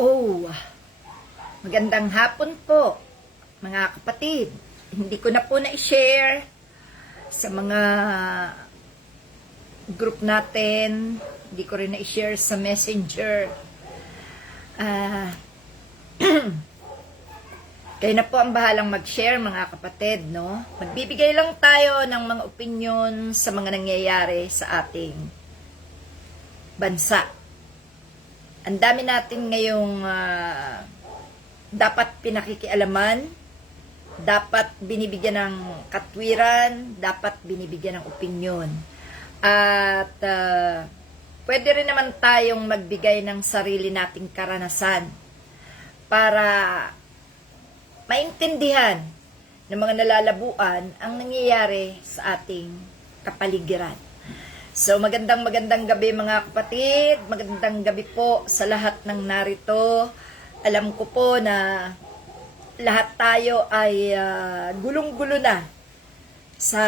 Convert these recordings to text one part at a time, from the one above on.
Oh, magandang hapon po, mga kapatid. Hindi ko na po na-share sa mga group natin. Hindi ko rin na-share sa messenger. Kayo na po ang bahalang mag-share, mga kapatid, no? Magbibigay lang tayo ng mga opinion sa mga nangyayari sa ating bansa. Ang dami natin ngayong dapat pinakikialaman, dapat binibigyan ng katwiran, dapat binibigyan ng opinyon. At pwede rin naman tayong magbigay ng sarili nating karanasan para maintindihan ng mga nalalabuan ang nangyayari sa ating kapaligiran. So, magandang gabi mga kapatid. Magandang gabi po sa lahat ng narito. Alam ko po na lahat tayo ay gulong-gulo na sa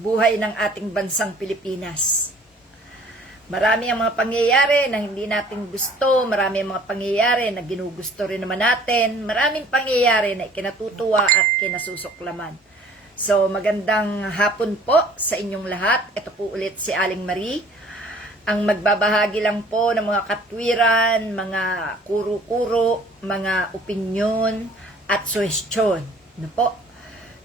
buhay ng ating bansang Pilipinas. Marami ang mga pangyayari na hindi natin gusto. Marami ang mga pangyayari na ginugusto rin naman natin. Maraming pangyayari na ikinatutuwa at kinasusuklaman. So, magandang hapon po sa inyong lahat. Ito po ulit si Aling Marie. Ang magbabahagi lang po ng mga katwiran, mga kuro-kuro, mga opinyon, at suhestyon. Ano po?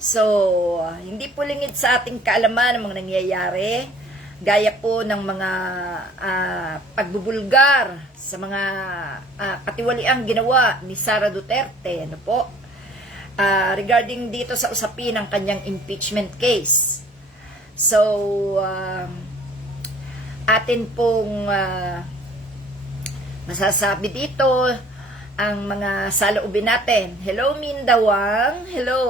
So, hindi po lingid sa ating kaalaman ng mga nangyayari. Gaya po ng mga pagbubulgar sa mga katiwaliang ginawa ni Sara Duterte. Ano po? Regarding dito sa usapin ng kanyang impeachment case. So, atin pong masasabi dito ang mga saloobin natin. Hello Mindawang, hello,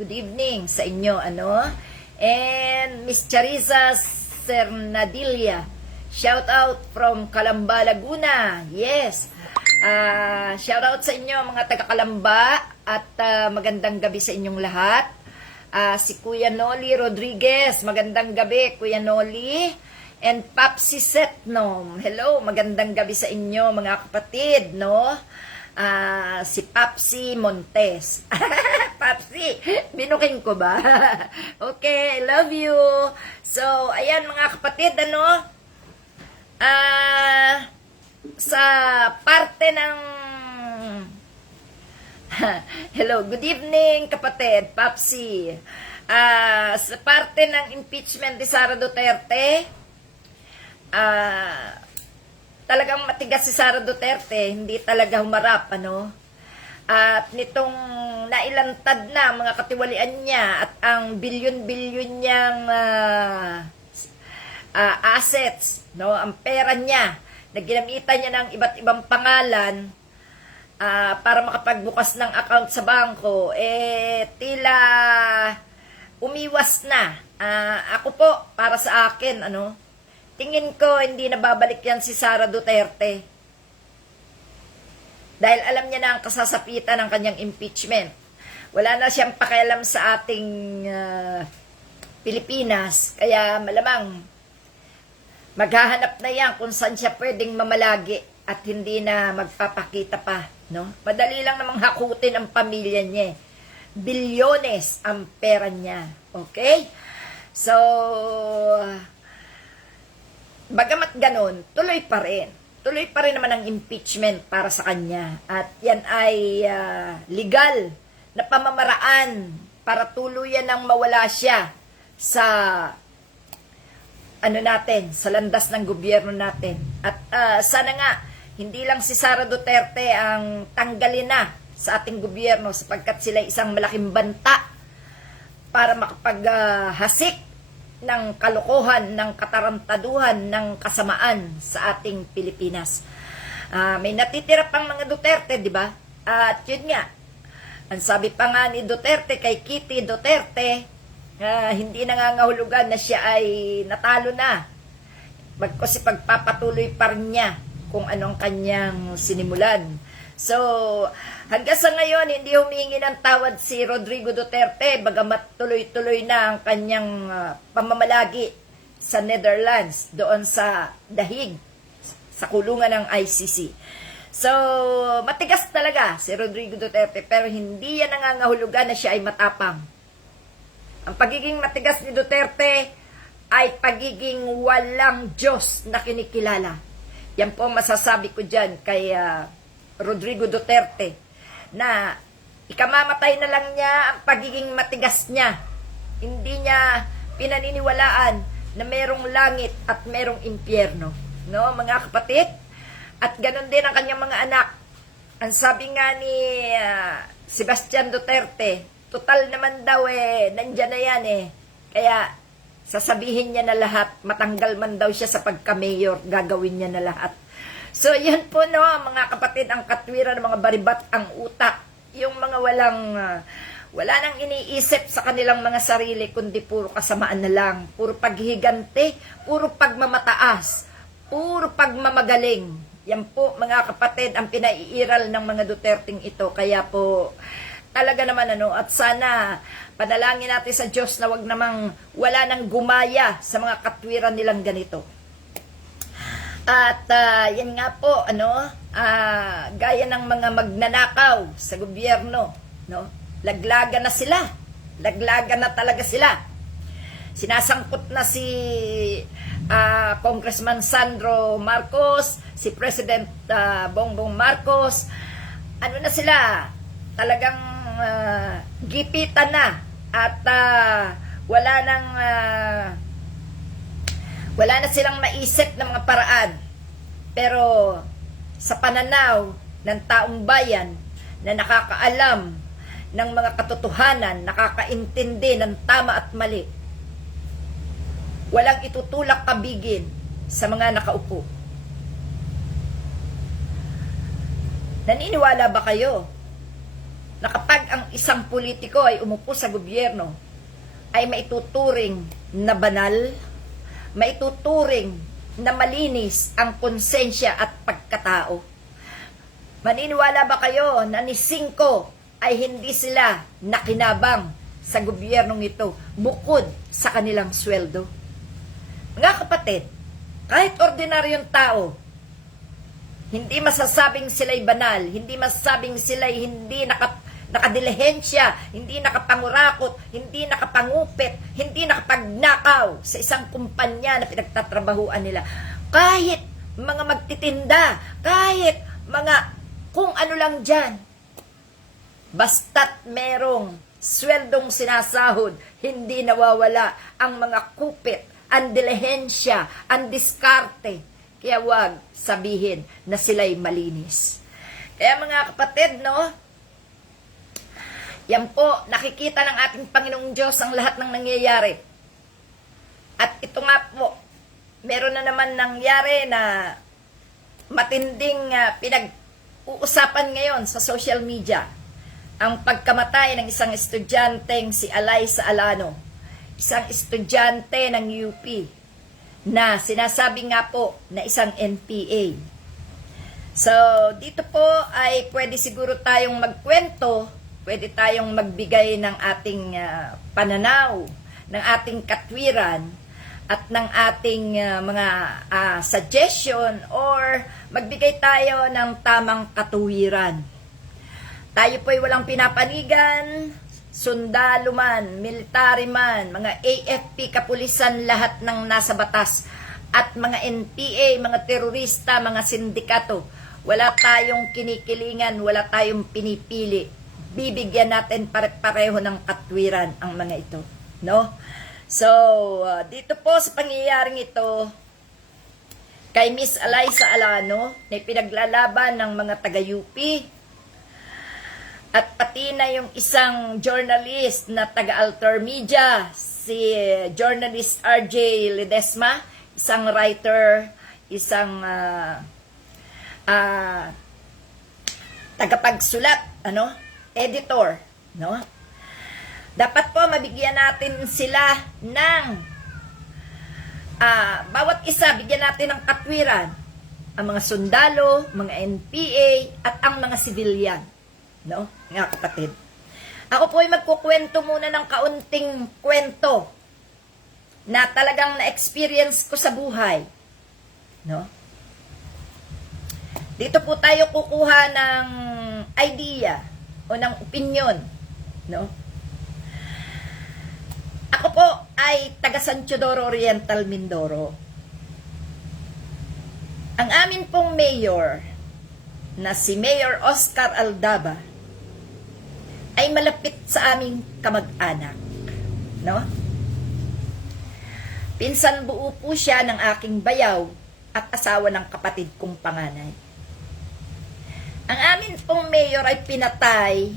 good evening sa inyo, ano? And Miss Charissa Cernadilla, shout out from Calamba, Laguna. Yes. Shout out sa inyo mga taga Calamba at magandang gabi sa inyong lahat. Si Kuya Noli Rodriguez, magandang gabi Kuya Noli. And Papsi Setnom, hello, magandang gabi sa inyo mga kapatid, no? Si Papsi Montes. Papsi, binuking ko ba? Okay, I love you. So, ayan mga kapatid, ano? Sa parte ng hello, good evening kapatid, Papsi. Sa parte ng impeachment ni Sara Duterte, talagang matigas si Sara Duterte, hindi talaga humarap, ano? At nitong nailantad na mga katiwalian niya at ang bilyon-bilyon niyang assets, no? Ang pera niya na ginamitan niya ng iba't ibang pangalan para makapagbukas ng account sa bangko, tila umiwas na. Ako po, para sa akin, ano, tingin ko hindi na babalik yan si Sara Duterte. Dahil alam niya na ang kasasapitan ng kanyang impeachment. Wala na siyang pakialam sa ating Pilipinas. Kaya malamang maghahanap na yan kung saan siya pwedeng mamalagi at hindi na magpapakita pa, no? Madali lang namang hakutin ang pamilya niya. Bilyones ang pera niya. Okay? So, bagamat ganun, tuloy pa rin. Tuloy pa rin naman ang impeachment para sa kanya. At yan ay legal na pamamaraan para tuluyan ng mawala siya sa sa landas ng gobyerno natin. At sana nga, hindi lang si Sara Duterte ang tanggalin na sa ating gobyerno sapagkat sila isang malaking banta para makapaghasik ng kalokohan, ng katarantaduhan, ng kasamaan sa ating Pilipinas. May natitira pang mga Duterte, di ba? At yun nga, ang sabi pa nga ni Duterte kay Kitty Duterte, hindi nangangahulugan na siya ay natalo na. Kasi pagpapatuloy pa rin niya kung anong kanyang sinimulan. So, hanggang sa ngayon, hindi humingi ng tawad si Rodrigo Duterte, bagamat tuloy-tuloy na ang kanyang pamamalagi sa Netherlands, doon sa dahig sa kulungan ng ICC. So, matigas talaga si Rodrigo Duterte, pero hindi yan nangangahulugan na siya ay matapang. Ang pagiging matigas ni Duterte ay pagiging walang Diyos na kinikilala. Yan po ang masasabi ko dyan kay Rodrigo Duterte, na ikamamatay na lang niya ang pagiging matigas niya. Hindi niya pinaniniwalaan na merong langit at merong impyerno. No, mga kapatid? At ganun din ang kanyang mga anak. Ang sabi nga ni Sebastian Duterte, total naman daw nandyan na yan Kaya sasabihin niya na lahat, matanggal man daw siya sa pagka-mayor, gagawin niya na lahat. So, yan po mga kapatid, ang katwiran ng mga baribat, ang utak, yung mga wala nang iniisip sa kanilang mga sarili, kundi puro kasamaan na lang, puro paghigante, puro pagmamataas, puro pagmamagaling. Yan po, mga kapatid, ang pinaiiral ng mga Duterteng ito. Kaya po, talaga naman at sana panalangin natin sa Diyos na wala nang gumaya sa mga katwiran nilang ganito. At yan nga po, gaya ng mga magnanakaw sa gobyerno, laglagan na sila. Laglagan na talaga sila. Sinasangkot na si Congressman Sandro Marcos, si President Bongbong Marcos. Ano na sila? Talagang gipitan na at wala na silang maisip ng mga paraan. Pero sa pananaw ng taong bayan na nakakaalam ng mga katotohanan, nakakaintindi ng tama at mali, walang itutulak kabigin sa mga nakaupo. Naniniwala ba kayo na kapag ang isang politiko ay umupo sa gobyerno, ay maituturing na banal, maituturing na malinis ang konsensya at pagkatao? Maniniwala ba kayo na ni Cinco ay hindi sila nakinabang sa gobyernong ito bukod sa kanilang sweldo? Mga kapatid, kahit ordinaryong tao, hindi masasabing sila'y banal, hindi masasabing sila'y hindi nakadilihensya, hindi nakapangurakot, hindi nakapangupit, hindi nakapagnakaw sa isang kumpanya na pinagtatrabahuan nila. Kahit mga magtitinda, kahit mga kung ano lang dyan, basta't merong sweldong sinasahod, hindi nawawala ang mga kupit, ang dilihensya, ang diskarte. Kaya wag sabihin na sila'y malinis. Kaya mga kapatid, yan po, nakikita ng ating Panginoong Diyos ang lahat ng nangyayari. At ito nga po, meron na naman nangyari na matinding pinag-uusapan ngayon sa social media. Ang pagkamatay ng isang estudyanteng si Alyssa Alano, isang estudyante ng UP, na sinasabi nga po na isang NPA. So, dito po ay pwede siguro tayong magkwento, pwede tayong magbigay ng ating pananaw, ng ating katwiran, at ng ating mga suggestion, or magbigay tayo ng tamang katuwiran. Tayo po ay walang pinapanigan, sundalo man, military man, mga AFP, kapulisan, lahat ng nasa batas, at mga NPA, mga terorista, mga sindikato. Wala tayong kinikilingan, wala tayong pinipili. Bibigyan natin pare-pareho ng katwiran ang mga ito. So, dito po sa pangyayaring ito, kay Miss Alyssa Alano, na pinaglalaban ng mga taga-UP, at pati na yung isang journalist na taga-Alter Media, si journalist RJ Ledesma, isang writer, isang tagapagsulat, editor, Dapat po mabigyan natin sila ng bawat isa, bigyan natin ng katwiran, ang mga sundalo, mga NPA, at ang mga civilian. Nga kapatid. Ako po ay magkukwento muna ng kaunting kwento na talagang na-experience ko sa buhay. Dito po tayo kukuha ng idea o ng opinion, no? Ako po ay taga San Teodoro Oriental, Mindoro. Ang amin pong mayor na si Mayor Oscar Aldaba ay malapit sa aming kamag-anak, no? Pinsan buo po siya ng aking bayaw at asawa ng kapatid kong panganay. Ang amin pong mayor ay pinatay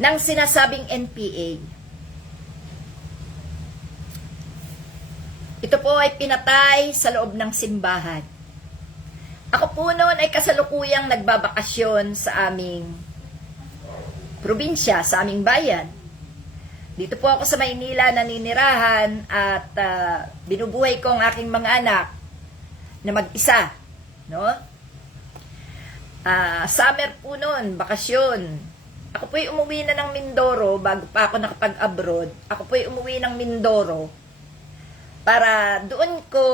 ng sinasabing NPA. Ito po ay pinatay sa loob ng simbahan. Ako po noon ay kasalukuyang nagbabakasyon sa aming probinsya, sa aming bayan. Dito po ako sa Maynila naninirahan at binubuhay ko ang aking mga anak na mag-isa, no? Summer po noon, bakasyon. Ako po ay umuwi na ng Mindoro bago pa ako nakapag-abroad. Ako po ay umuwi ng Mindoro para doon ko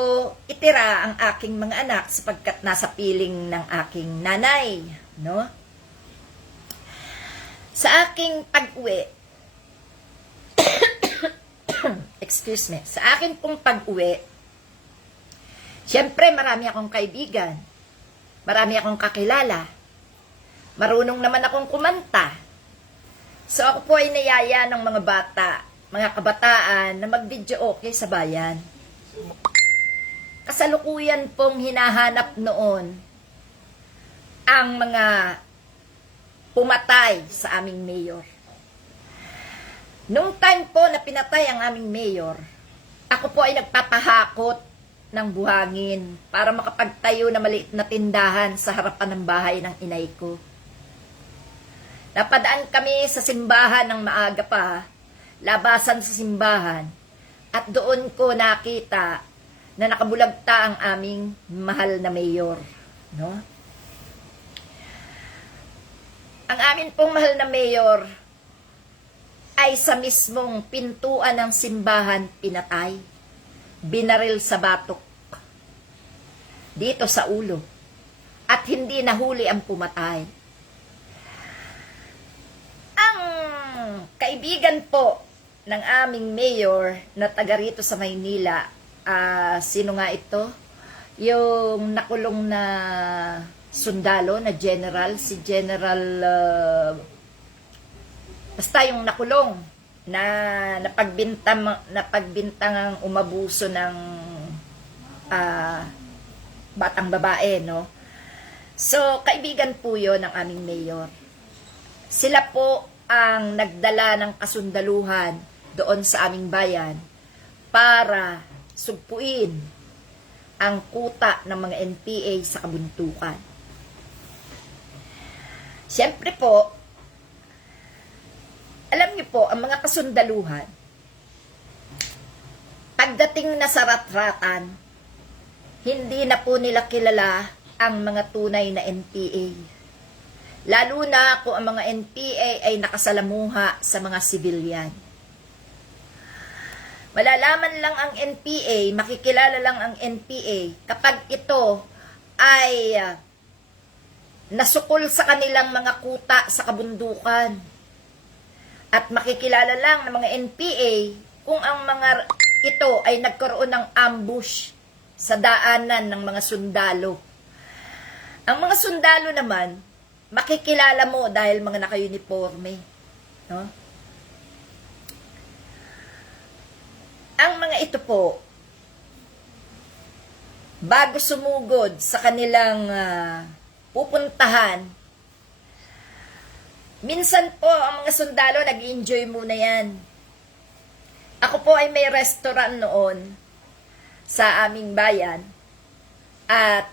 itira ang aking mga anak sapagkat nasa piling ng aking nanay, no? Sa aking pag-uwi, excuse me, sa akin pong pag-uwi, syempre marami akong kaibigan, marami akong kakilala, marunong naman akong kumanta. So ako po ay niyaya ng mga bata, mga kabataan na mag-video okay sa bayan. Kasalukuyan pong hinahanap noon ang mga pumatay sa aming mayor. Nung time po na pinatay ang aming mayor, ako po ay nagpapahakot ng buhangin para makapagtayo na maliit na tindahan sa harapan ng bahay ng inay ko. Napadaan kami sa simbahan ng maaga pa, labasan sa simbahan, at doon ko nakita na nakabulagta ang aming mahal na mayor, no? Ang amin pong mahal na mayor ay sa mismong pintuan ng simbahan pinatay, binaril sa batok dito sa ulo, at hindi nahuli ang pumatay. Ang kaibigan po ng aming mayor na taga rito sa Maynila, sino nga ito? Yung nakulong na sundalo na general, si General basta yung nakulong na napagbintangang umabuso ng batang babae, no? So, kaibigan po yun ng aming mayor. Sila po ang nagdala ng kasundaluhan doon sa aming bayan para sugpuin ang kuta ng mga NPA sa kabuntukan. Siyempre po, alam niyo po, ang mga kasundaluhan, pagdating na sa ratratan, hindi na po nila kilala ang mga tunay na NPA. Lalo na kung ang mga NPA ay nakasalamuha sa mga sibilyan. Malalaman lang ang NPA, makikilala lang ang NPA kapag ito ay nasukol sa kanilang mga kuta sa kabundukan. At makikilala lang ng mga NPA kung ang mga ito ay nagkaroon ng ambush sa daanan ng mga sundalo. Ang mga sundalo naman, makikilala mo dahil mga naka-uniforme, no? Ang mga ito po, bago sumugod sa kanilang pupuntahan, minsan po ang mga sundalo nag-enjoy muna yan. Ako po ay may restaurant noon sa aming bayan at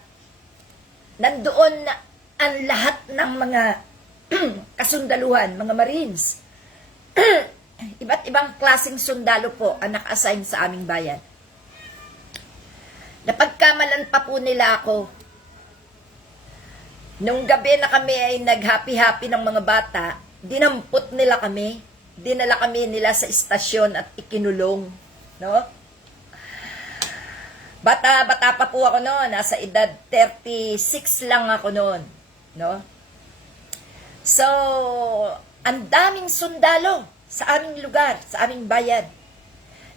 nandoon na ang lahat ng mga kasundaluhan, mga Marines. Iba't ibang klaseng sundalo po ang naka-assign sa aming bayan. Napagkamalan pa po nila ako. Nung gabi na kami ay nag-happy-happy ng mga bata, dinampot nila kami. Dinala kami nila sa istasyon at ikinulong. No? Bata pa po ako noon, nasa edad 36 lang ako noon, no? So, ang daming sundalo sa aming lugar, sa aming bayan.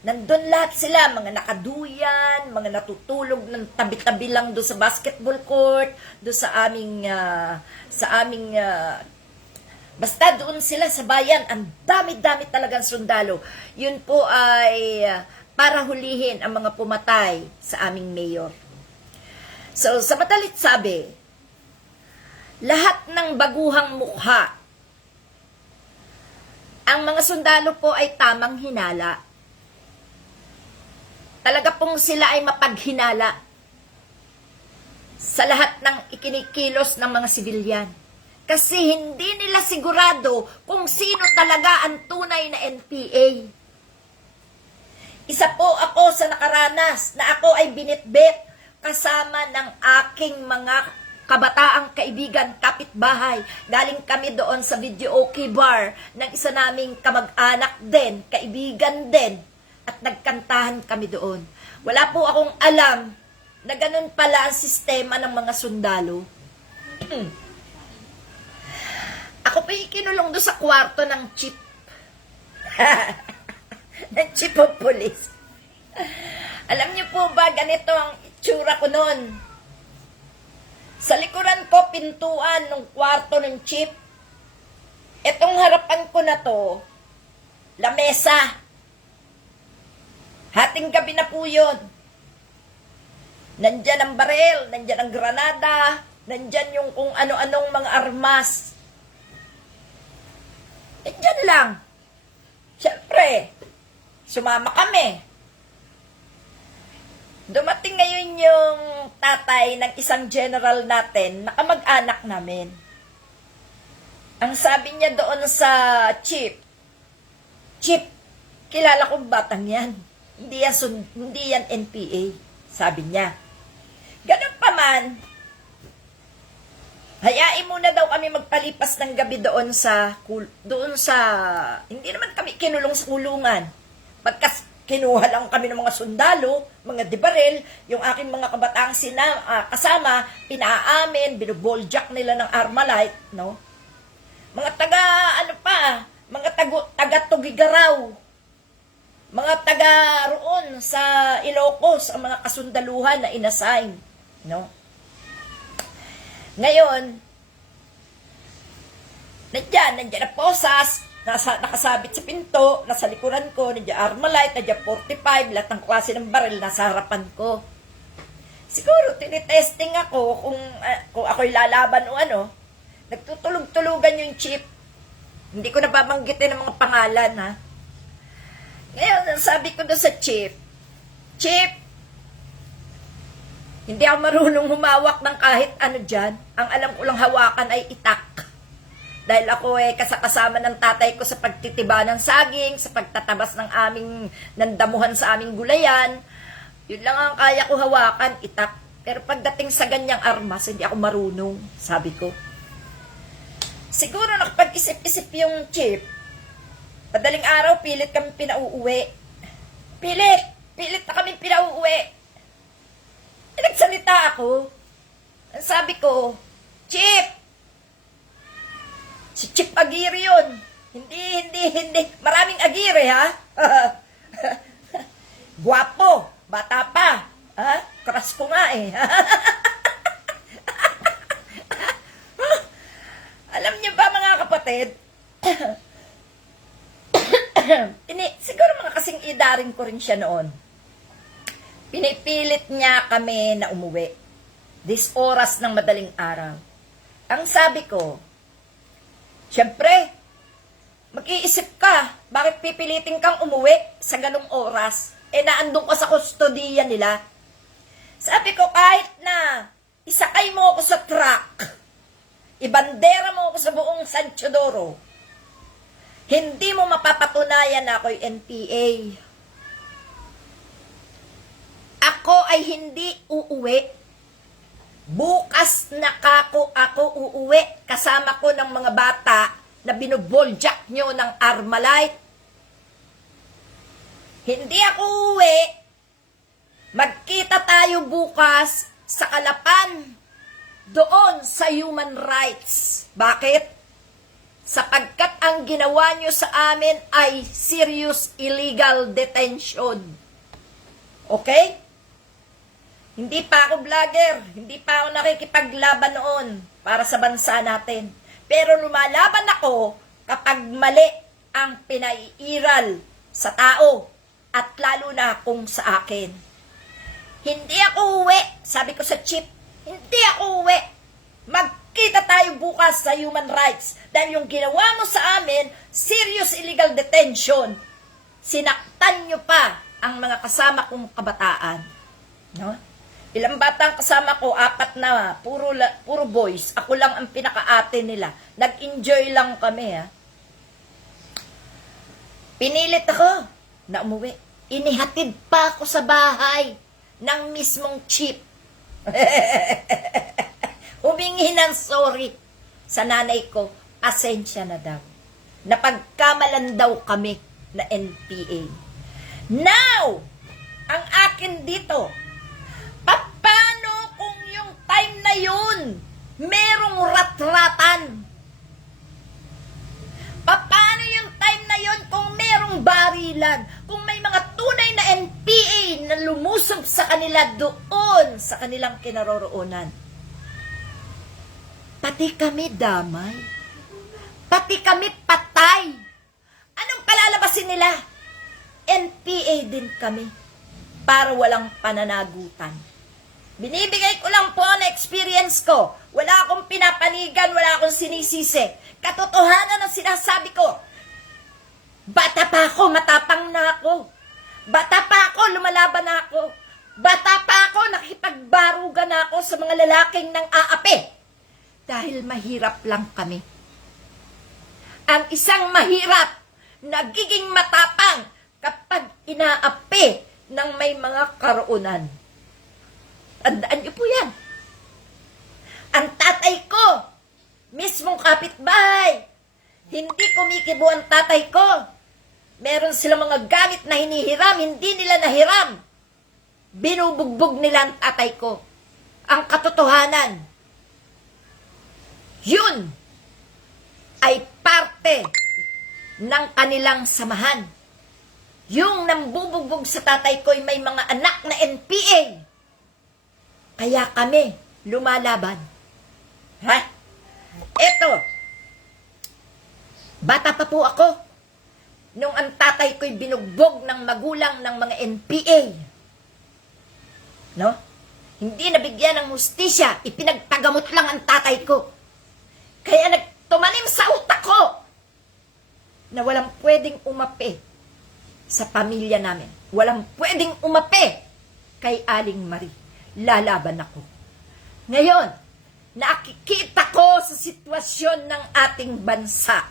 Nandun lahat sila, mga nakaduyan, mga natutulog ng tabi-tabi lang doon sa basketball court, doon sa aming basta doon sila sa bayan. Ang dami-dami talagang sundalo. Yun po ay para hulihin ang mga pumatay sa aming mayor. So, sa madalit sabi, lahat ng baguhang mukha, ang mga sundalo po ay tamang hinala. Talaga pong sila ay mapaghinala sa lahat ng ikinikilos ng mga sibilyan. Kasi hindi nila sigurado kung sino talaga ang tunay na NPA. Isa po ako sa nakaranas na ako ay binitbit kasama ng aking mga kabataang kaibigan, kapitbahay. Galing kami doon sa videoke bar ng isa naming kamag-anak din, kaibigan din. At nagkantahan kami doon. Wala po akong alam na ganun pala ang sistema ng mga sundalo. Ako pa ikinulong doon sa kwarto ng chief. ng chief of police. Alam niyo po ba, ganito ang itsura ko noon. Sa likuran ko, pintuan ng kwarto ng chief. Etong harapan ko na to, lamesa. Hating gabi na po yun. Nandyan ang baril, nandyan ang granada, nandyan yung kung ano-anong mga armas. Nandyan lang. Siyempre, sumama kami. Dumating ngayon yung tatay ng isang general natin na kamag-anak namin. Ang sabi niya doon sa chief, "Chief, kilala kong batang yan. Hindi yan NPA," sabi niya. Ganun pa man, hayain muna daw kami magpalipas ng gabi doon sa hindi naman kami kinulong sa kulungan. Pagkas kinuha lang kami ng mga sundalo, mga dibaril, yung aking mga kabataang kasama, pinaamin, binuboljack nila ng Armalite, no? Mga taga-Tugigaraw, mga taga roon sa Ilocos, ang mga kasundaluhan na inassign, no? Ngayon, nandiyan na posas, nakasabit sa pinto, nasa likuran ko, nandiyan Armalite, nandiyan 45, lahat ng klase ng baril nasa harapan ko. Siguro, tinitesting ako kung ako'y lalaban o ano. Nagtutulog-tulugan yung chief. Hindi ko nababanggitin ng mga pangalan, ha. Ngayon, sabi ko doon sa chief, "Chief, hindi ako marunong humawak ng kahit ano dyan. Ang alam ko lang hawakan ay itak. Dahil ako kasama ng tatay ko sa pagtitiba ng saging, sa pagtatabas ng damuhan sa aming gulayan. Yun lang ang kaya ko hawakan, itak. Pero pagdating sa ganyang armas, hindi ako marunong," sabi ko. Siguro nakapag-isip-isip yung chief. Madaling araw, pilit kami pinauuwi. Pilit na kami pinauuwi. Nagsalita ako. Ang sabi ko, "Chief, si Chief Aguirre yun. Hindi. Maraming Aguirre, ha? Guwapo, bata pa. Ha? Crush ko nga eh." Alam niyo ba, mga kapatid, siguro mga kasing idaring ko rin siya noon. Pinipilit niya kami na umuwi. This oras ng madaling araw. Ang sabi ko, siyempre, mag-iisip ka, bakit pipilitin kang umuwi sa ganung oras? Naandun ka sa kustodiya nila. Sabi ko, kahit na isakay mo ako sa truck, ibandera mo ako sa buong San Teodoro, hindi mo mapapatunayan na ako'y NPA. Ako ay hindi uuwi. Bukas na ako uuwi kasama ko ng mga bata na binuboljack nyo ng Armalite. Hindi ako uuwi. Magkita tayo bukas sa Kalapan, doon sa human rights. Bakit? Sapagkat ang ginawa nyo sa amin ay serious illegal detention. Okay? Hindi pa ako vlogger, hindi pa ako nakikipaglaban noon para sa bansa natin. Pero lumalaban ako kapag mali ang pinaiiral sa tao at lalo na kung sa akin. Hindi ako uwi. Sabi ko sa chief, hindi ako uwi. Magkita tayo bukas sa human rights. Dahil yung ginawa mo sa amin, serious illegal detention. Sinaktan nyo pa ang mga kasama kong kabataan. No? Ilang batang kasama ko, 4 na, puro boys. Ako lang ang pinaka-ate nila. Nag-enjoy lang kami, ha. Pinilit ako na umuwi. Inihatid pa ako sa bahay ng mismong chief. Humingi ng sorry sa nanay ko, pasensya na daw. Napagkamalan daw kami na NPA. Now, ang akin dito, paano kung yung time na yun, merong rat-ratan? Paano yung time na yun kung merong barilan? Kung may mga tunay na NPA na lumusob sa kanila doon sa kanilang kinaroroonan. Pati kami damay. Pati kami patay. Anong palalabasin nila? NPA din kami para walang pananagutan. Binibigay ko lang po na experience ko. Wala akong pinapanigan, wala akong sinisisi. Katotohanan ang sinasabi ko. Bata pa ako, matapang na ako. Bata pa ako, lumalaban na ako. Bata pa ako, nakipagbarugan na ako sa mga lalaking nang aapi. Dahil mahirap lang kami. Ang isang mahirap, nagiging matapang kapag inaapi ng may mga karoonan. Tandaan niyo po yan. Ang tatay ko, mismong kapitbahay, hindi kumikibo ang tatay ko. Meron silang mga gamit na hinihiram, hindi nila nahiram. Binubugbog nila ang tatay ko. Ang katotohanan, yun ay parte ng kanilang samahan. Yung nambubugbog sa tatay ko ay may mga anak na NPA. Kaya kami lumalaban. Ha? Eto, bata pa po ako nung ang tatay ko'y binugbog ng magulang ng mga NPA. No? Hindi nabigyan ng hustisya, ipinagpagamot lang ang tatay ko. Kaya nagtumanim sa utak ko na walang pwedeng umapi sa pamilya namin. Walang pwedeng umapi kay Aling Marie. Lalaban ako. Ngayon, nakikita ko sa sitwasyon ng ating bansa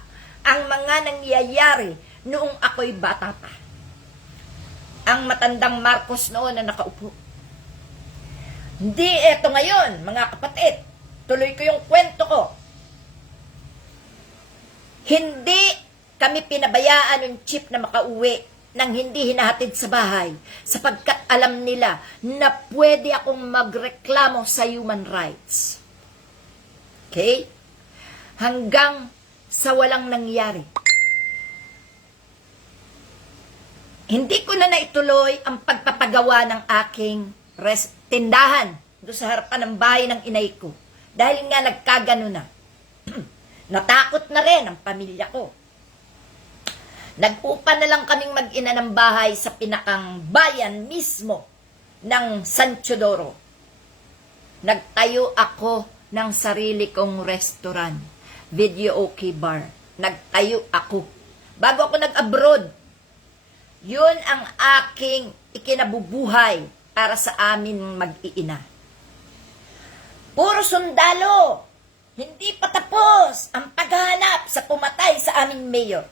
ang mga nangyayari noong ako'y bata pa. Ang matandang Marcos noon na nakaupo. Hindi eto ngayon, mga kapatid. Tuloy ko yung kwento ko. Hindi kami pinabayaan ng chief na makauwi nang hindi hinahatid sa bahay sapagkat alam nila na pwede akong magreklamo sa human rights. Okay? Hanggang sa walang nangyari. Hindi ko na naituloy ang pagpapagawa ng aking tindahan doon sa harapan ng bahay ng inay ko. Dahil nga nagkagano na. Natakot na rin ang pamilya ko. Nag-upa na lang kaming mag-ina ng bahay sa pinakang bayan mismo ng San Teodoro. Nagtayo ako ng sarili kong restaurant, Video OK Bar. Nagtayo ako. Bago ako nag-abroad, yun ang aking ikinabubuhay para sa amin mag-iina. Puro sundalo. Hindi pa tapos ang paghahanap sa pumatay sa aming mayor.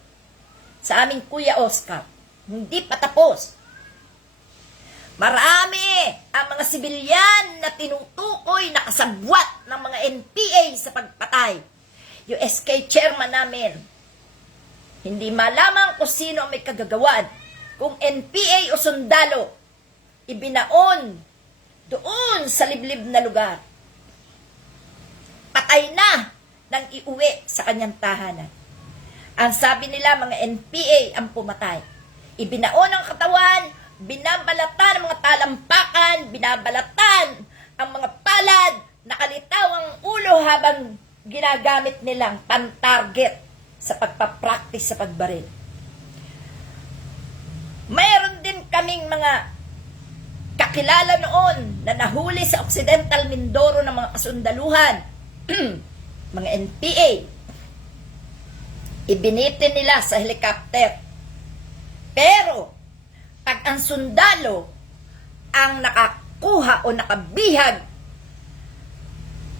Sa aming Kuya Oscar. Hindi pa tapos. Marami ang mga sibilyan na tinutukoy na kasabwat ng mga NPA sa pagpatay. Yung SK chairman namin, hindi malaman kung sino ang may kagagawan, kung NPA o sundalo. ibinaon doon sa liblib na lugar. Patay na nang iuwi sa kanyang tahanan. Ang sabi nila, mga NPA ang pumatay. Ibinaon ang katawan, binabalatan ang mga talampakan, binabalatan ang mga palad, nakalitaw ang ulo habang ginagamit nilang pan-target sa pagpapractice sa pagbaril. Mayroon din kaming mga kakilala noon na nahuli sa Occidental Mindoro ng mga kasundaluhan, mga NPA. Ibinitin nila sa helicopter. Pero, pag ang sundalo ang nakakuha o nakabihag,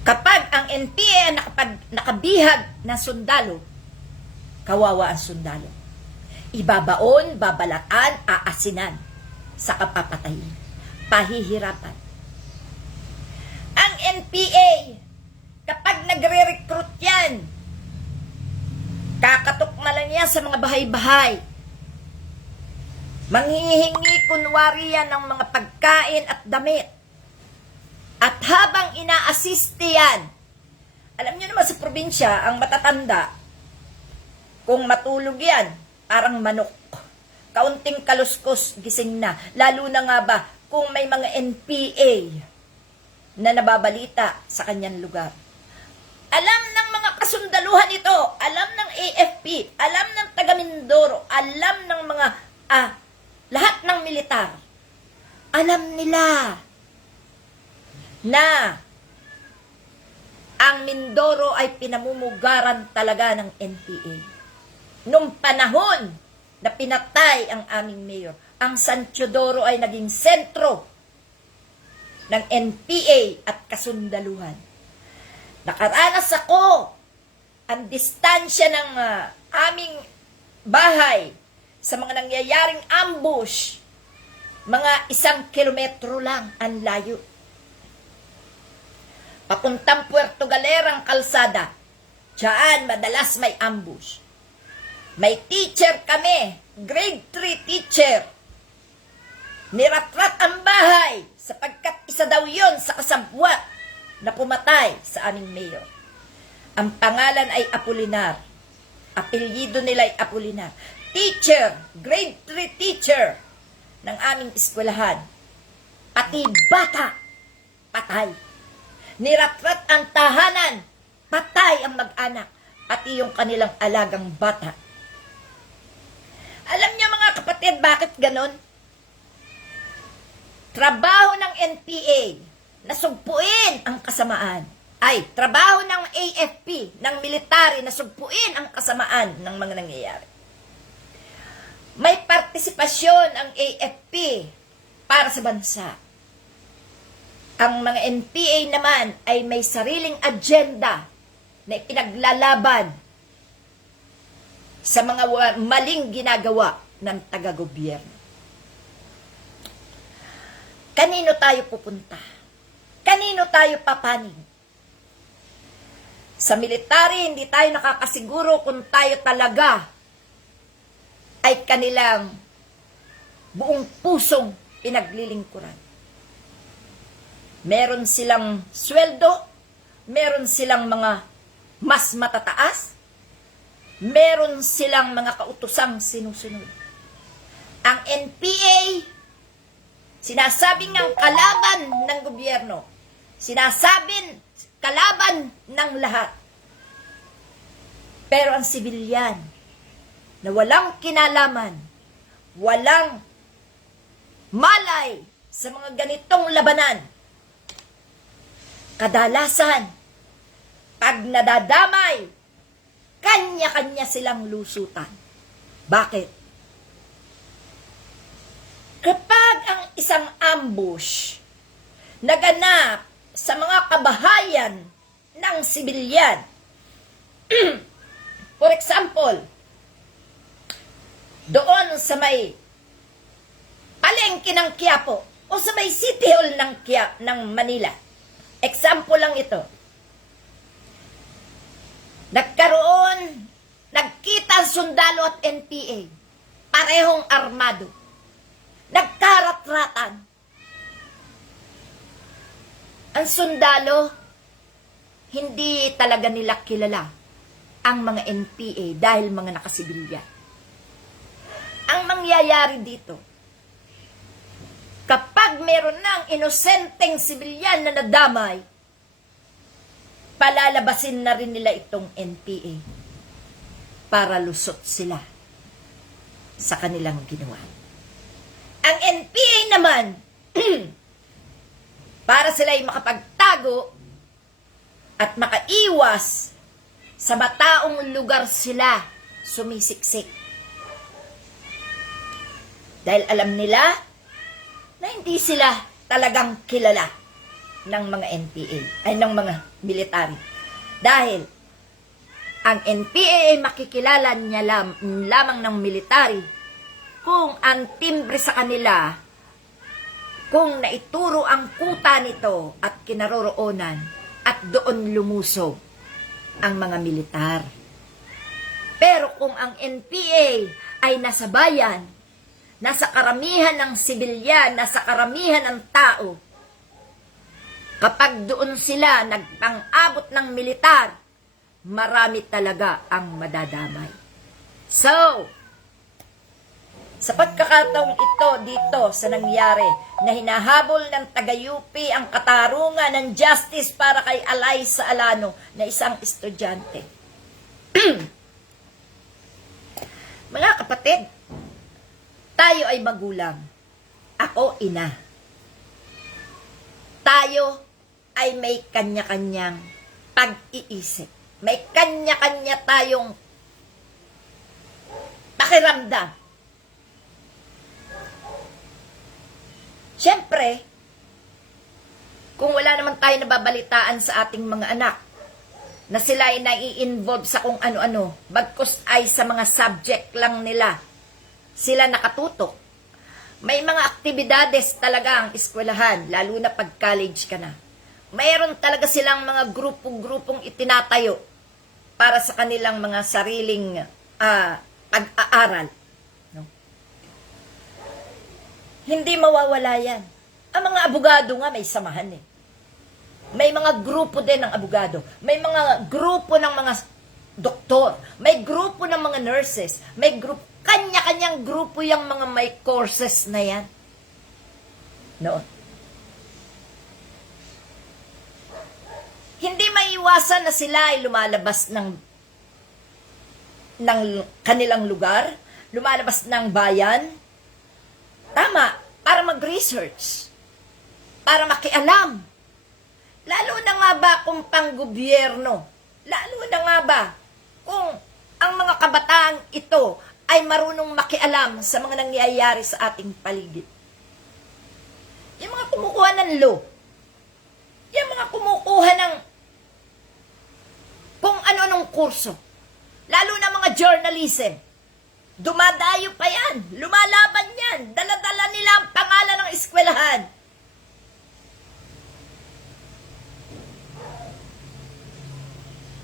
kapag ang NPA nakabihag ng sundalo, kawawa ang sundalo. Ibabaon, babalatan, aasinan sa kapapatayin. Pahihirapan. Ang NPA, kapag nagre-recruit yan, kakatok na lang yan sa mga bahay-bahay. Manghihingi kunwari yan ng mga pagkain at damit. At habang ina-assist yan, alam niyo naman sa probinsya, ang matatanda, kung matulog yan, parang manok. Kaunting kaluskos, gising na. Lalo na nga ba, kung may mga NPA na nababalita sa kanyang lugar. Alam ng mga kasundaluhan ito, alam ng AFP, alam ng taga Mindoro, alam ng mga, lahat ng militar. Alam nila na ang Mindoro ay pinamumugaran talaga ng NPA. Nung panahon na pinatay ang aming mayor, ang San Teodoro ay naging sentro ng NPA at kasundaluhan. Nakaranas ako ang distansya ng aming bahay sa mga nangyayaring ambush, mga 1 kilometro lang ang layo. Papuntang Puerto Galerang kalsada, diyan madalas may ambush. May teacher kami, grade 3 teacher. Niratrat ang bahay sapagkat isa daw yon sa kasabwat na pumatay sa aming mayor. Ang pangalan ay Apolinar. Apelyido nila ay Apolinar. Teacher, grade 3 teacher ng aming eskwelahan. Pati bata, patay. Niratrat ang tahanan, patay ang mag-anak, pati yung kanilang alagang bata. Alam niyo mga kapatid, bakit ganon? Trabaho ng NPA na sugpuin ang kasamaan. Ay, trabaho ng AFP, ng military na sugpuin ang kasamaan ng mga nangyayari. May partisipasyon ang AFP para sa bansa. Ang mga NPA naman ay may sariling agenda na ipinaglalaban sa mga maling ginagawa ng taga-gobyerno. Kanino tayo pupunta? Kanino tayo papanig? Sa military, hindi tayo nakakasiguro kung tayo talaga ay kanilang buong pusong pinaglilingkuran. Meron silang sweldo, meron silang mga mas matataas, meron silang mga kautusang sinusunod. Ang NPA, sinasabing ng kalaban ng gobyerno, sinasabing kalaban ng lahat. Pero ang sibilyan, na walang kinalaman, walang malay sa mga ganitong labanan, kadalasan, pag nadadamay, kanya-kanya silang lusutan. Bakit? Kapag ang isang ambush naganap sa mga kabahayan ng sibilyan, for example, doon sa may palengke ng Quiapo o sa may City Hall ng Manila. Example lang ito. Nagkita ang sundalo at NPA. Parehong armado. Nagkaratratan. Ang sundalo, hindi talaga nila kilala ang mga NPA dahil mga nakasibilyan. Ang mangyayari dito, kapag meron ng inosenteng sibilyan na nadamay, palalabasin na rin nila itong NPA para lusot sila sa kanilang ginawa. Ang NPA naman, para sila ay makapagtago at makaiwas sa mataong lugar sila sumisiksik. Dahil alam nila na hindi sila talagang kilala ng mga NPA, ay ng mga military. Dahil ang NPA ay makikilala niya lamang ng military kung ang timbre sa kanila, kung naituro ang kuta nito at kinaroroonan at doon lumusog ang mga militar. Pero kung ang NPA ay nasa bayan, nasa karamihan ng sibilyan, nasa karamihan ng tao, kapag doon sila nagpang-abot ng militar, marami talaga ang madadamay. So, sa pagkakataong ito dito sa nangyari na hinahabol ng taga-UP ang katarungan ng justice para kay Alyssa Alano na isang estudyante. Mga kapatid, tayo ay magulang. Ako, ina. Tayo ay may kanya-kanyang pag-iisip. May kanya-kanya tayong pakiramdam. Siyempre, kung wala naman tayo nababalitaan sa ating mga anak, na sila ay nai-involve sa kung ano-ano, bagkus ay sa mga subject lang nila, sila nakatutok. May mga aktibidades talaga ang eskwelahan, lalo na pag college ka na. Mayroon talaga silang mga grupong-grupong itinatayo para sa kanilang mga sariling pag-aaral. No? Hindi mawawala yan. Ang mga abogado nga may samahan eh. May mga grupo din ng abogado. May mga grupo ng mga doktor. May grupo ng mga nurses. May grupo, kanya-kanyang grupo yung mga may courses na yan. No? Hindi maiwasan na sila ay lumalabas ng kanilang lugar, lumalabas ng bayan. Tama, para mag-research, para makialam. Lalo na nga ba kung pang-gobyerno? Lalo na nga ba kung ang mga kabataan ito ay marunong makialam sa mga nangyayari sa ating paligid? Yung mga kumukuha ng law, yung mga kumukuha ng kung ano-anong kurso, lalo na mga journalism, dumadayo pa yan, lumalaban yan, dala-dala nila ang pangalan ng eskwelahan.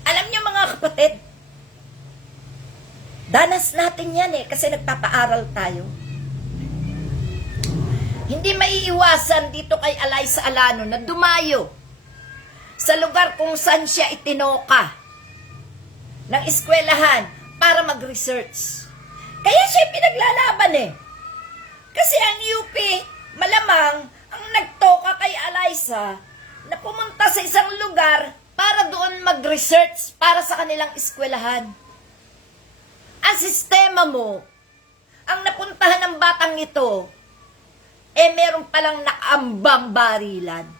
Alam niyo mga kapatid, danas natin yan kasi nagpapaaral tayo. Hindi maiiwasan dito kay Alyssa Alano na dumayo sa lugar kung saan siya itinoka ng eskwelahan para mag-research. Kaya siya pinaglalaban Kasi ang UP, malamang, ang nagtoka kay Alyssa na pumunta sa isang lugar para doon mag-research para sa kanilang eskwelahan. Ang sistema mo, ang napuntahan ng batang ito, meron palang nakaambang barilan.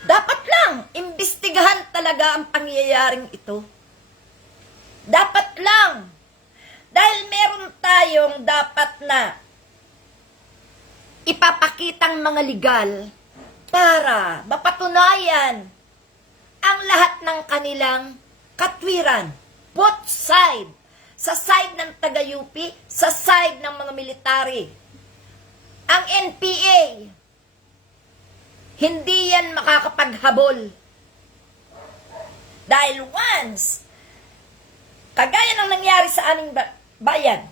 Dapat lang, imbestigahan talaga ang pangyayaring ito. Dapat lang. Dahil meron tayong dapat na ipapakitang mga legal para mapatunayan ang lahat ng kanilang katwiran. Both side. Sa side ng taga-UP, sa side ng mga military. Ang NPA, hindi yan makakapaghabol. Dahil once, kagaya ng nangyari sa aming bayan,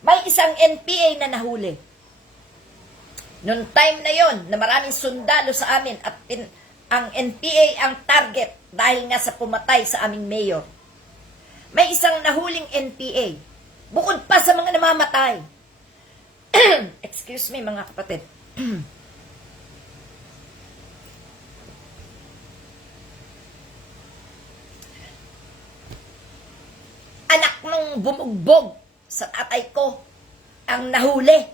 may isang NPA na nahuli. Noong time na yon na maraming sundalo sa amin at ang NPA ang target dahil nga sa pumatay sa aming mayor. May isang nahuling NPA. Bukod pa sa mga namamatay. Excuse me mga kapatid. Anak nung bumugbog sa tatay ko ang nahuli.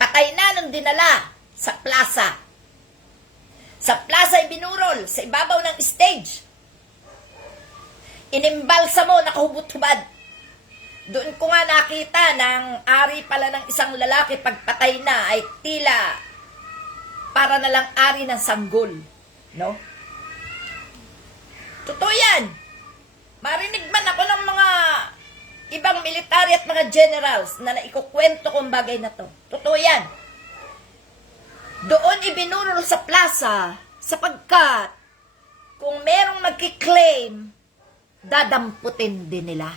Patay na nung dinala sa plaza. Sa plaza ay binurol sa ibabaw ng stage. Inimbalsa mo, nakahubot-hubad. Doon ko nga nakita ng ari pala ng isang lalaki pagpatay na ay tila para na lang ari ng sanggol. No? Totoo yan. Marinig man ako ng mga ibang military at mga generals na naikukwento kong bagay na to. Totoo yan. Doon ibinurol sa plaza sapagkat kung merong magkiklaim, dadamputin din nila.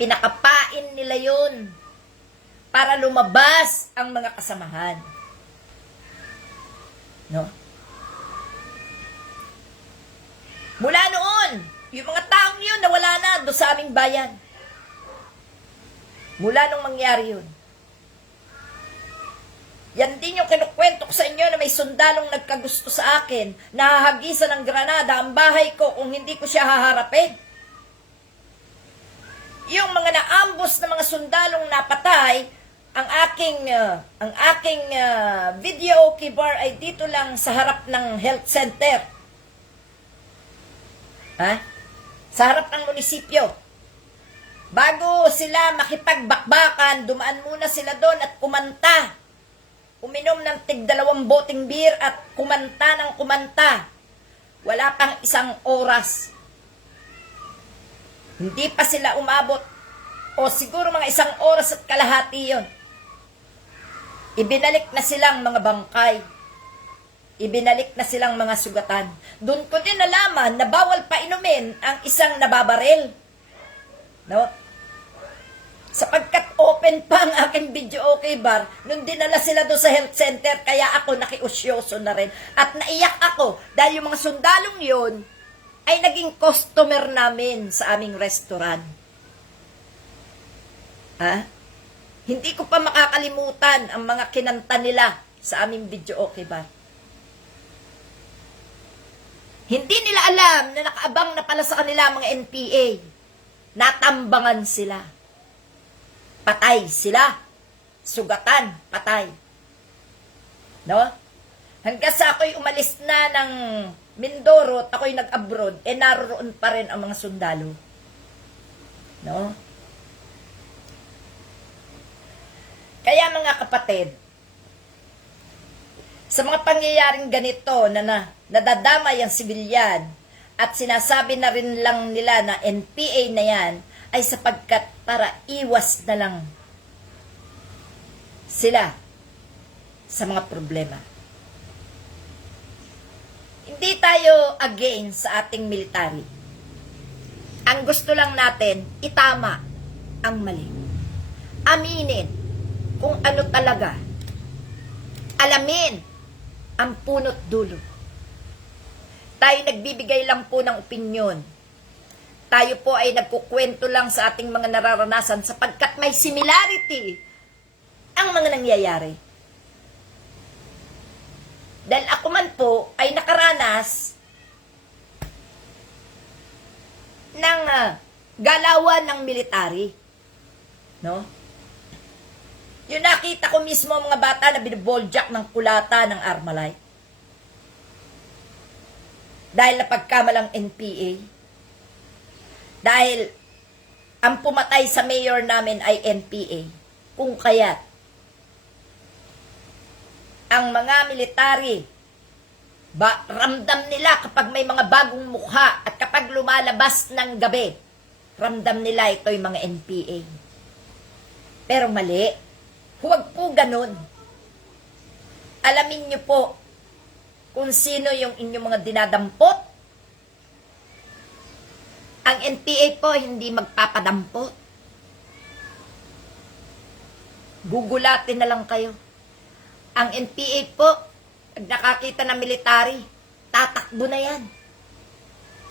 Pinakapain nila yun para lumabas ang mga kasamahan. No? Mula noon, yung mga taong yun nawala na doon sa aming bayan. Mula nung mangyari yun. Yan din yung kinukwento ko sa inyo na may sundalong nagkagusto sa akin, nahahagisan ng granada ang bahay ko kung hindi ko siya haharapin. Yung mga naambos na mga sundalong napatay, ang aking video keyboard ay dito lang sa harap ng health center. Ha? Sa harap ng munisipyo. Bago sila makipagbakbakan, dumaan muna sila doon at kumanta. Uminom ng tig-2 boteng beer at kumanta ng kumanta. Wala pang 1 oras. Hindi pa sila umabot. O siguro mga 1 oras at kalahati yon. Ibinalik na silang mga bangkay. Ibinalik na silang mga sugatan. Doon ko din nalaman na bawal pa inumin ang isang nababaril. No? Sapagkat open pa ang aking video okay bar, nung dinala sila doon sa health center, kaya ako nakiusyoso na rin. At naiyak ako dahil yung mga sundalong yun ay naging customer namin sa aming restaurant. Ha? Hindi ko pa makakalimutan ang mga kinanta nila sa aming video okay bar. Hindi nila alam na nakaabang na pala sa kanila mga NPA. Natambangan sila. Patay sila. Sugatan, patay. No? Hanggang sa ako'y umalis na ng Mindoro at ako'y nag-abroad, naroon pa rin ang mga sundalo. No? Kaya mga kapatid, sa mga pangyayaring ganito na nadadamay ang sibilyan at sinasabi na rin lang nila na NPA na yan, ay sapagkat para iwas na lang sila sa mga problema. Hindi tayo against sa ating military. Ang gusto lang natin, itama ang mali. Aminin kung ano talaga. Alamin ang punot dulo. Tayo nagbibigay lang po ng opinyon. Tayo po ay nagkukwento lang sa ating mga nararanasan sapagkat may similarity ang mga nangyayari. Dahil ako man po ay nakaranas ng galawan ng military. No? Yung nakita ko mismo ang mga bata na binaboljak ng kulata ng Armalite. Dahil napagkamalang NPA. Dahil ang pumatay sa mayor namin ay NPA. Kung kaya't ang mga military, ramdam nila kapag may mga bagong mukha at kapag lumalabas ng gabi, ramdam nila ito'y mga NPA. Pero mali. Huwag po ganun. Alamin niyo po kung sino yung inyong mga dinadampot. Ang NPA po hindi magpapadampot. gugulatin na lang kayo. Ang NPA po, pag nakakita ng military, tatakbo na yan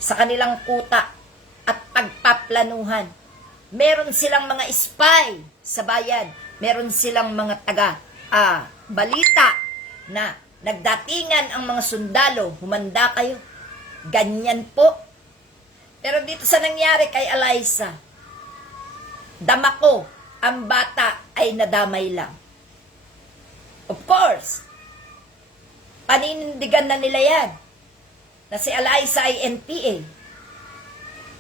sa kanilang kuta at pagpaplanuhan. Meron silang mga spy sa bayan. Meron silang mga balita na nagdatingan ang mga sundalo. Humanda kayo. Ganyan po. Pero dito sa nangyari kay Alyssa, dama ko, ang bata ay nadamay lang. Of course, paninindigan na nila yan na si Alyssa ay NPA.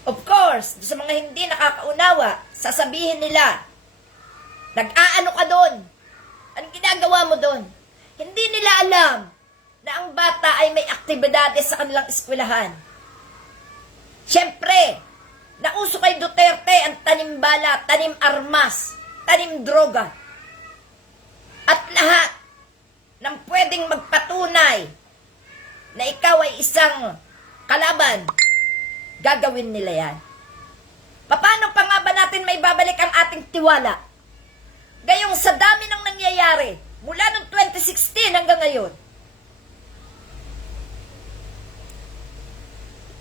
Of course, sa mga hindi nakakaunawa, sasabihin nila, nag-aano ka doon? Anong ginagawa mo doon? Hindi nila alam na ang bata ay may aktibidades sa kanilang eskwelahan. Siyempre, nauso kay Duterte ang tanim bala, tanim armas, tanim droga. At lahat ng pwedeng magpatunay na ikaw ay isang kalaban, gagawin nila yan. Paano pa nga ba natin may babalik ang ating tiwala? Gayong sa dami ng nangyayari, mula noong 2016 hanggang ngayon,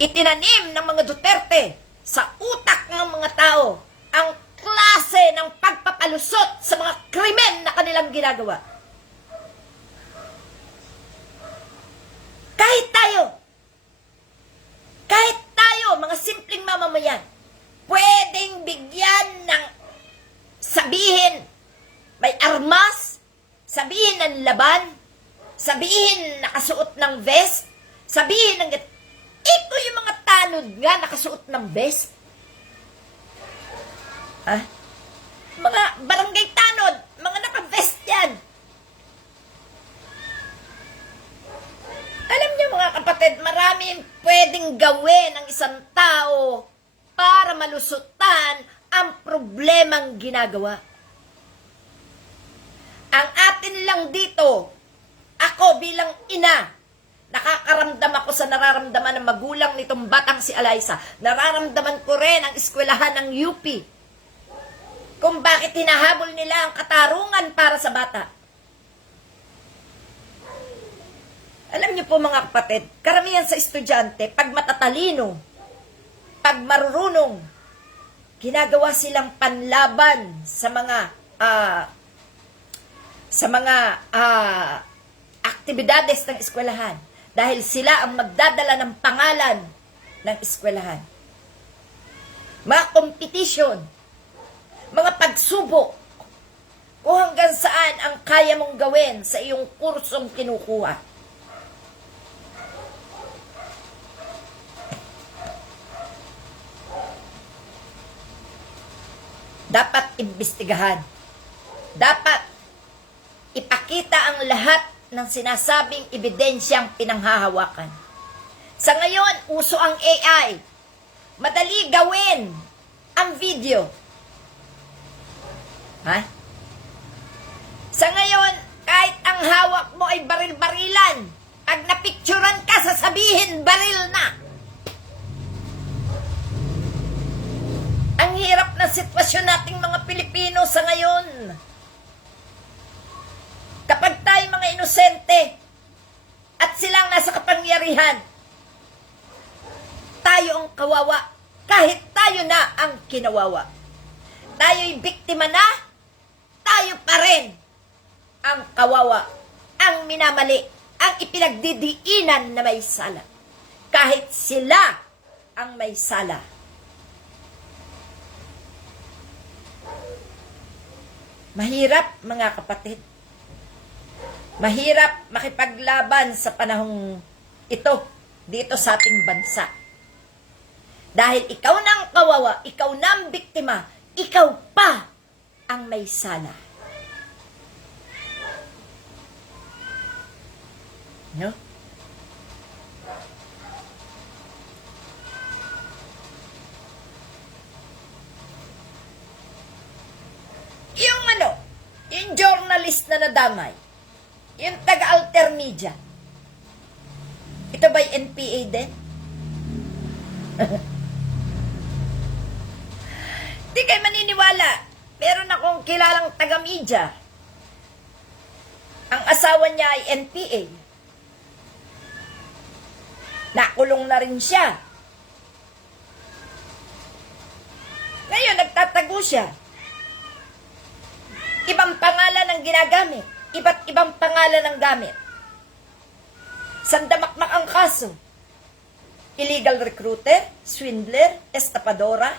itinanim ng mga Duterte sa utak ng mga tao ang klase ng pagpapalusot sa mga krimen na kanilang ginagawa. Kahit tayo, mga simpleng mamamayan, pwedeng bigyan ng sabihin may armas, sabihin ng laban, sabihin nakasuot ng vest, sabihin ng ito yung mga tanod nga nakasuot ng vest. Mga barangay tanod, mga naka-vest yan. Alam niyo mga kapatid, maraming pwedeng gawin ng isang tao para malusutan ang problemang ginagawa. Ang atin lang dito, ako bilang ina, nakakaramdam ako sa nararamdaman ng magulang nitong batang si Alyssa. Nararamdaman ko rin ang eskwelahan ng UP. Kung bakit hinahabol nila ang katarungan para sa bata. Alam niyo po mga kapatid, karamihan sa estudyante, pag matatalino, pag marurunong, ginagawa silang panlaban sa mga aktibidades ng eskwelahan. Dahil sila ang magdadala ng pangalan ng eskwelahan. Mga competition, mga pagsubok, kung hanggang saan ang kaya mong gawin sa iyong kursong kinukuha. Dapat imbestigahan. Dapat ipakita ang lahat ng sinasabing ebidensyang pinanghahawakan. Sa ngayon, uso ang AI. Madali gawin ang video. Sa ngayon, kahit ang hawak mo ay baril-barilan, pag napicturan ka, sasabihin, baril na. Ang hirap na sitwasyon nating mga Pilipino sa ngayon. Kapag tayo mga inosente at silang nasa kapangyarihan, tayo ang kawawa kahit tayo na ang kinawawa. Tayo'y biktima na, tayo pa rin ang kawawa, ang minamali, ang ipinagdidiinan na may sala. Kahit sila ang may sala. Mahirap mga kapatid. Mahirap makipaglaban sa panahong ito dito sa ating bansa. Dahil ikaw na ang kawawa, ikaw na ang biktima, ikaw pa ang may sala. No? Yung journalist na nadamay, yung taga-alter media, ito ba'y NPA din? Di kayo maniniwala. Meron akong kilalang taga-media Ang asawa niya ay NPA. Nakulong na rin siya. Ngayon, nagtatago siya. Ibang pangalan ang ginagamit. Iba't ibang pangalan ang gamit. Sandamakmak ang kaso. Illegal recruiter, swindler, estapadora.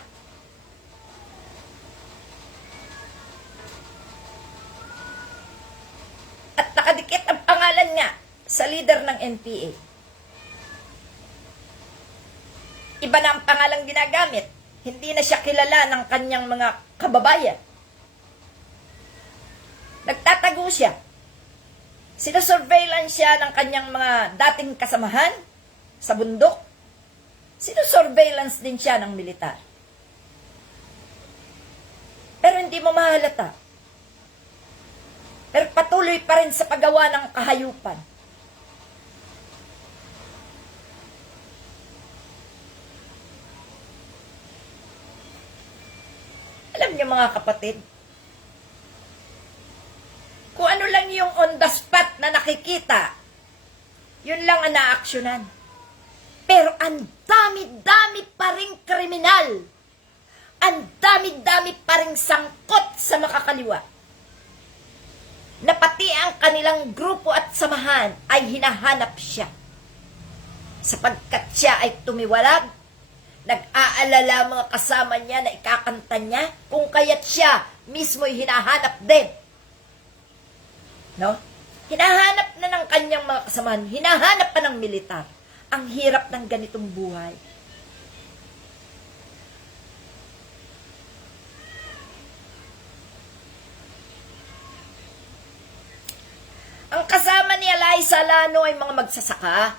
At nakadikit ang pangalan nga sa leader ng NPA. Iba na ang pangalang ginagamit. Hindi na siya kilala ng kanyang mga kababayan. Nagtatago siya. Sinusurveillance siya ng kanyang mga dating kasamahan sa bundok. Sinusurveillance din siya ng militar. Pero hindi mo mahalata. Pero patuloy pa rin sa paggawa ng kahayupan. Alam niyo mga kapatid, kung ano lang yung on the spot na nakikita, yun lang ang naaksyonan. Pero ang dami-dami pa rin kriminal. Ang dami-dami pa rin sangkot sa makakaliwa. Na pati ang kanilang grupo at samahan ay hinahanap siya. Sapagkat siya ay tumiwalag, nag-aalala mga kasama niya na ikakanta niya, kung kaya't siya mismo ay hinahanap din. No? Hinahanap na ng kanyang mga kasamahan, hinahanap pa ng militar. Ang hirap ng ganitong buhay. Ang kasama ni Eliza Lano ay mga magsasaka.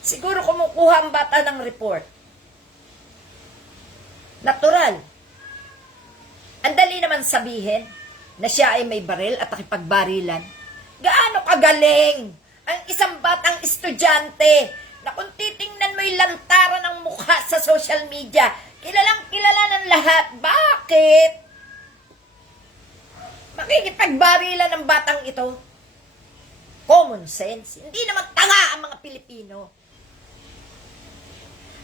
Siguro kumukuha ang bata ng report. Natural. Ang dali naman sabihin na siya ay may baril at nakipagbarilan. Gaano kagaling ang isang batang estudyante na kung titingnan mo yung lantaran ng mukha sa social media, kilalang kilala ng lahat. Bakit? Makikipagbarilan ng batang ito. Common sense. Hindi naman tanga ang mga Pilipino.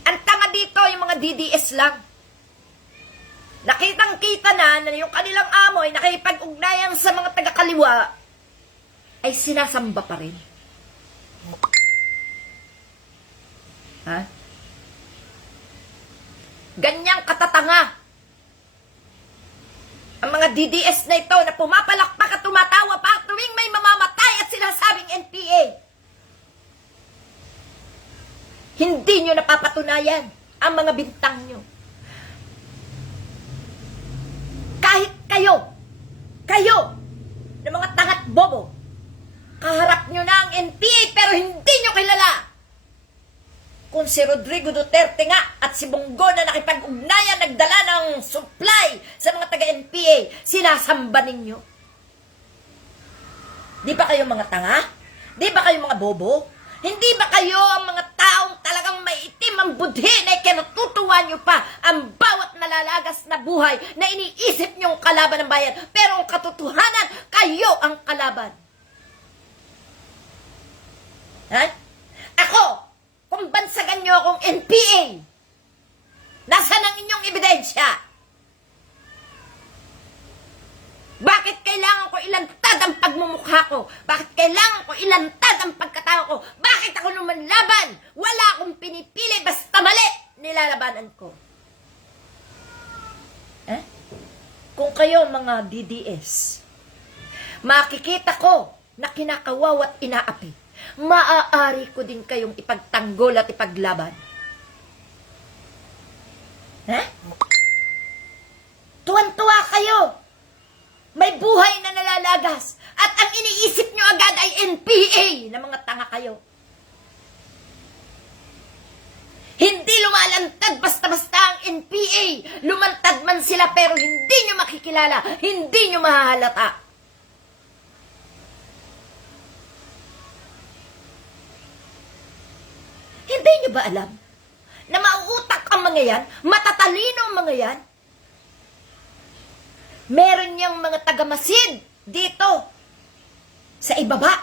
Ang tanga dito yung mga DDS lang. Nakitang-kita na yung kanilang amo ay nakipag-ugnayan sa mga taga-kaliwa ay sinasamba pa rin. Ha? Ganyang katatanga ang mga DDS na ito na pumapalakpak at tumatawa pa tuwing may mamamatay at sinasabing NPA. Hindi nyo napapatunayan ang mga bintang nyo. Kahit kayo, na mga tangat bobo, kaharap nyo na ang NPA pero hindi nyo kilala. Kung si Rodrigo Duterte nga at si Bongo na nakipag-ugnayan nagdala ng supply sa mga taga-NPA, sinasamba ninyo. Di ba kayo mga tanga? Di ba kayo mga bobo? Hindi ba kayo ang mga taong talagang maitim ang budhi na ikinututuwa nyo pa ang bawat nalalagas na buhay na iniisip nyong kalaban ng bayan, pero ang katotohanan, kayo ang kalaban? Ha? Ako, kung bansagan nyo akong NPA, nasaan ang inyong ebidensya? Bakit kailangan ko ilantad ang pagmumukha ko? Bakit kailangan ko ilantad ang pagkatao ko? Bakit ako lumanlaban? Wala akong pinipili, basta mali, nilalabanan ko. Kung kayo mga DDS, makikita ko na kinakawaw at inaapi, maaari ko din kayong ipagtanggol at ipaglaban. Tuwan-tuwa kayo. May buhay na nalalagas. At ang iniisip nyo agad ay NPA na mga tanga kayo. Hindi lumalantad basta-basta ang NPA. Lumantad man sila pero hindi nyo makikilala. Hindi nyo mahahalata. Hindi nyo ba alam na mauutak ang mga yan? Matatalino ang mga yan? Meron niyang mga tagamasid dito sa ibaba.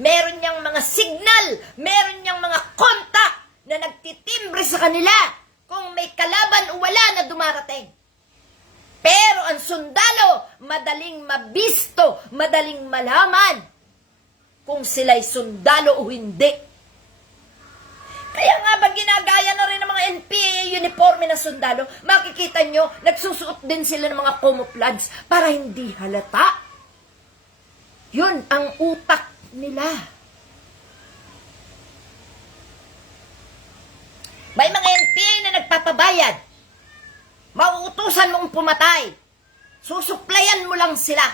Meron niyang mga signal, meron niyang mga kontak na nagtitimbre sa kanila kung may kalaban o wala na dumarating. Pero ang sundalo, madaling mabisto, madaling malaman kung sila'y sundalo o hindi. Kaya nga ba ginagaya na rin ng mga NPA uniforme na sundalo? Makikita nyo, nagsusuot din sila ng mga camouflage para hindi halata. Yun ang utak nila. May mga NPA na nagpapabayad. Mauutusan mong pumatay. Susuplayan mo lang sila.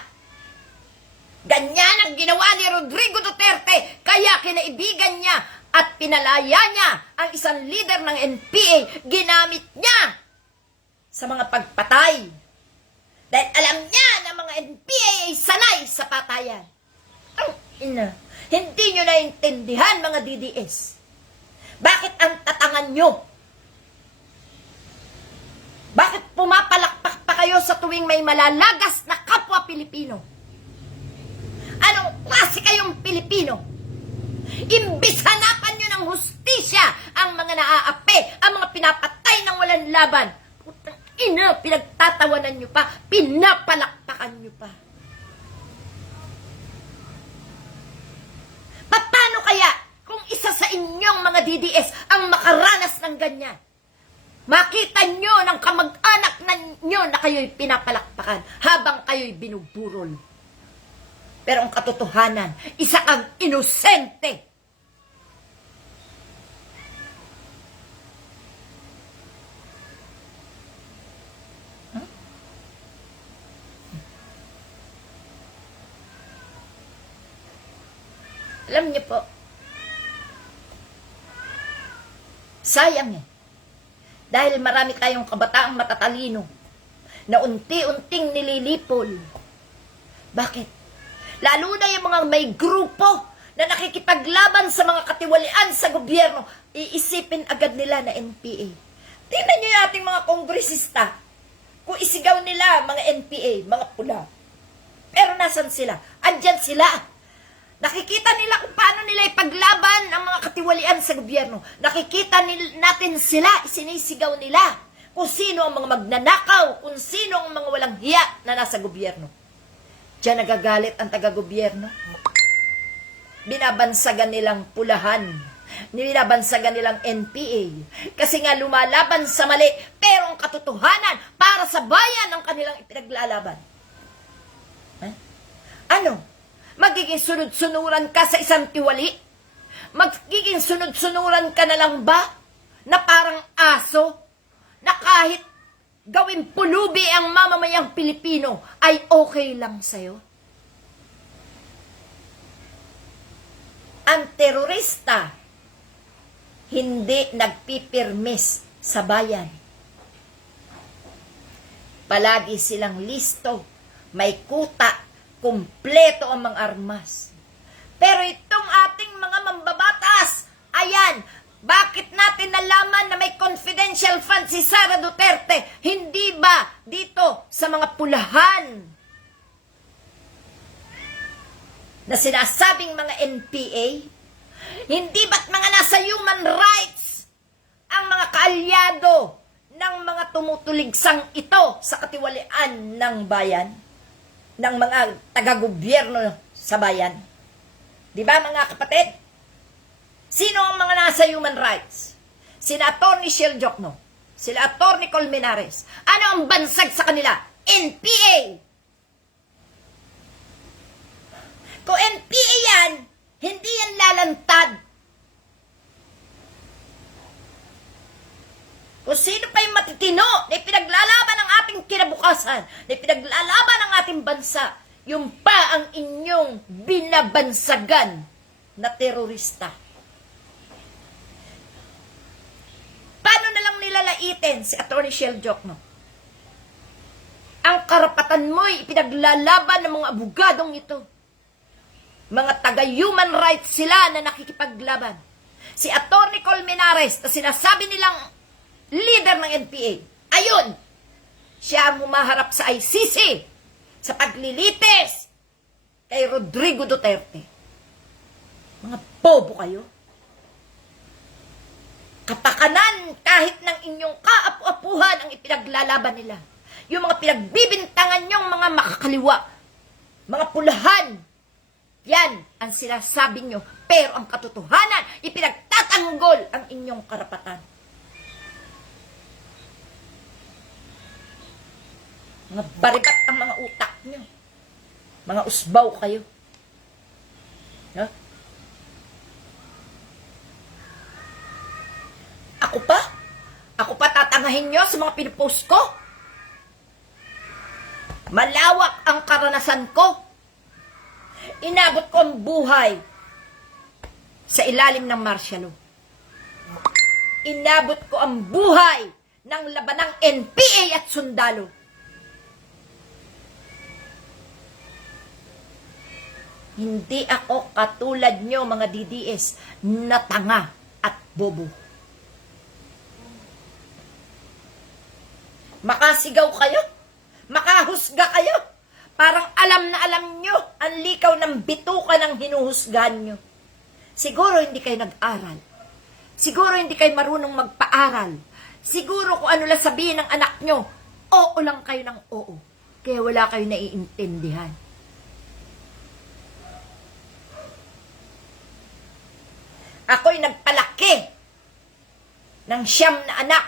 Ganyan ang ginawa ni Rodrigo Duterte, kaya kinaibigan niya at pinalaya niya ang isang leader ng NPA. Ginamit niya sa mga pagpatay. Dahil alam niya na mga NPA ay sanay sa patayan. Ang ina, hindi nyo naintindihan mga DDS. Bakit ang tatangan nyo? Bakit pumapalakpak pa kayo sa tuwing may malalagas na kapwa Pilipino? Anong klase kayong Pilipino? Imbis hanapan nyo ng hustisya ang mga naaapi, ang mga pinapatay ng walang laban. Putang ina, pinagtatawanan nyo pa, pinapalakpakan nyo pa. Paano kaya kung isa sa inyong mga DDS ang makaranas ng ganyan? Makita nyo ng kamag-anak nyo na kayo'y pinapalakpakan habang kayo'y binuburol. Pero ang katotohanan, isa kang inosente. Huh? Alam niyo po, sayang eh. Dahil marami tayong kabataang matatalino na unti-unting nililipol. Bakit? Lalo na yung mga may grupo na nakikipaglaban sa mga katiwalian sa gobyerno, iisipin agad nila na NPA. Tingnan nyo yung ating mga kongresista. Kung isigaw nila mga NPA, mga pula. Pero nasan sila? Andyan sila. Nakikita nila kung paano nila ipaglaban ang mga katiwalian sa gobyerno. Nakikita natin sila, sinisigaw nila kung sino ang mga magnanakaw, kung sino ang mga walang hiya na nasa gobyerno. Diyan nagagalit ang taga-gobyerno. Binabansagan nilang pulahan. Binabansagan nilang NPA. Kasi nga lumalaban sa mali, pero ang katotohanan para sa bayan ang kanilang ipinaglalaban. Ano? Magiging sunod-sunuran ka sa isang tiwali? Magiging sunod-sunuran ka na lang ba? Na parang aso? Na kahit gawing pulubi ang mamamayang Pilipino ay okay lang sa'yo? Ang terorista hindi nagpipirmis sa bayan. Palagi silang listo, may kuta, kumpleto ang mga armas. Pero itong ating mga mambabatas, ayan, bakit natin nalaman na may confidential fund si Sara Duterte? Hindi ba dito sa mga pulahan na sinasabing mga NPA? Hindi ba't mga nasa human rights ang mga kaalyado ng mga tumutuligsang ito sa katiwalian ng bayan? Ng mga taga-gobyerno sa bayan. Di ba mga kapatid? Sino ang mga nasa human rights? Sina Atty. Shell Jokno, sila Atty. Colmenares. Ano ang bansag sa kanila? NPA. Kung NPA yan, hindi yan lalantad. Kung sino pa yung matitino na ipinaglalaban ng ating kinabukasan, na ipinaglalaban ng ating bansa, yung pa ang inyong binabansagan na terorista. Paano na lang nilalaitin si Atty. Shell Jokno? Ang karapatan mo'y ipinaglalaban ng mga abogadong ito. Mga taga-human rights sila na nakikipaglaban. Si Atty. Colmenares na sinasabi nilang leader ng NPA. Ayun, Siya ang humaharap sa ICC sa paglilitis kay Rodrigo Duterte. Mga bobo kayo. Kapakanan kahit ng inyong kaapu-apuhan ang ipinaglalaban nila. Yung mga pinagbibintangan nyong mga makakaliwa, mga pulahan, yan ang sinasabi nyo. Pero ang katotohanan, ipinagtatanggol ang inyong karapatan. Mga baribat ang mga utak nyo. Mga usbaw kayo. No? Ako pa tatangahin nyo sa mga pinipost ko? Malawak ang karanasan ko. Inabot ko ang buhay sa ilalim ng martial law. Inabot ko ang buhay ng labanang NPA at sundalo. Hindi ako katulad nyo mga DDS na tanga at bobo. Makasigaw kayo, makahusga kayo. Parang alam na alam nyo ang likaw ng bituka ng hinuhusgahan nyo. Siguro hindi kayo nag-aral. Siguro hindi kayo marunong magpaaral. Siguro kung ano lang sabihin ng anak nyo, oo lang kayo ng oo. Kaya wala kayo naiintindihan. Ako'y nagpalaki ng 9 na anak.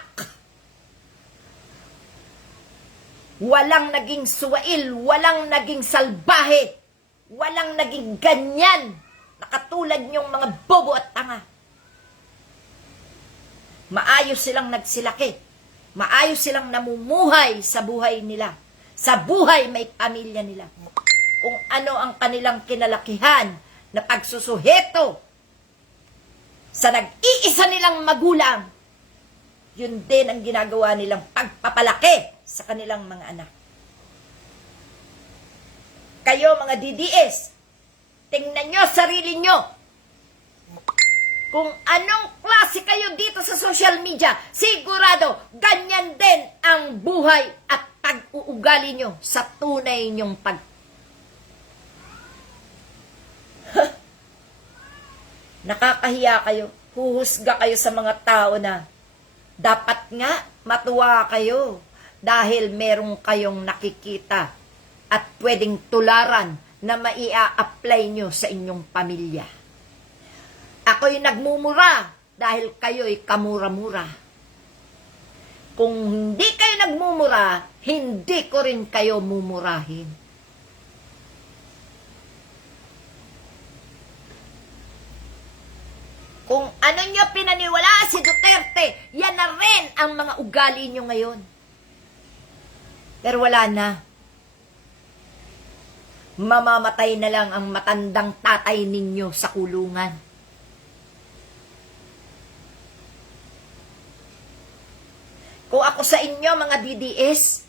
Walang naging suwail, walang naging salbahe, walang naging ganyan na katulad niyong mga bobo at tanga. Maayos silang nagsilaki. Maayos silang namumuhay sa buhay nila. Sa buhay may pamilya nila. Kung ano ang kanilang kinalakihan na pagsusuheto sa nag-iisa nilang magulang, yun din ang ginagawa nilang pagpapalaki sa kanilang mga anak. Kayo mga DDS, tingnan nyo sarili nyo. Kung anong klase kayo dito sa social media, sigurado ganyan din ang buhay at pag-uugali nyo sa tunay nyong Nakakahiya kayo. Huhusga kayo sa mga tao na dapat nga matuwa kayo dahil meron kayong nakikita at pwedeng tularan na maia-apply nyo sa inyong pamilya. Ako'y nagmumura dahil kayo'y kamura-mura. Kung hindi kayo nagmumura, hindi ko rin kayo mumurahin. Kung ano nyo pinaniwala si Duterte, yan na rin ang mga ugali nyo ngayon. Pero wala na. Mamamatay na lang ang matandang tatay ninyo sa kulungan. Kung ako sa inyo, mga DDS,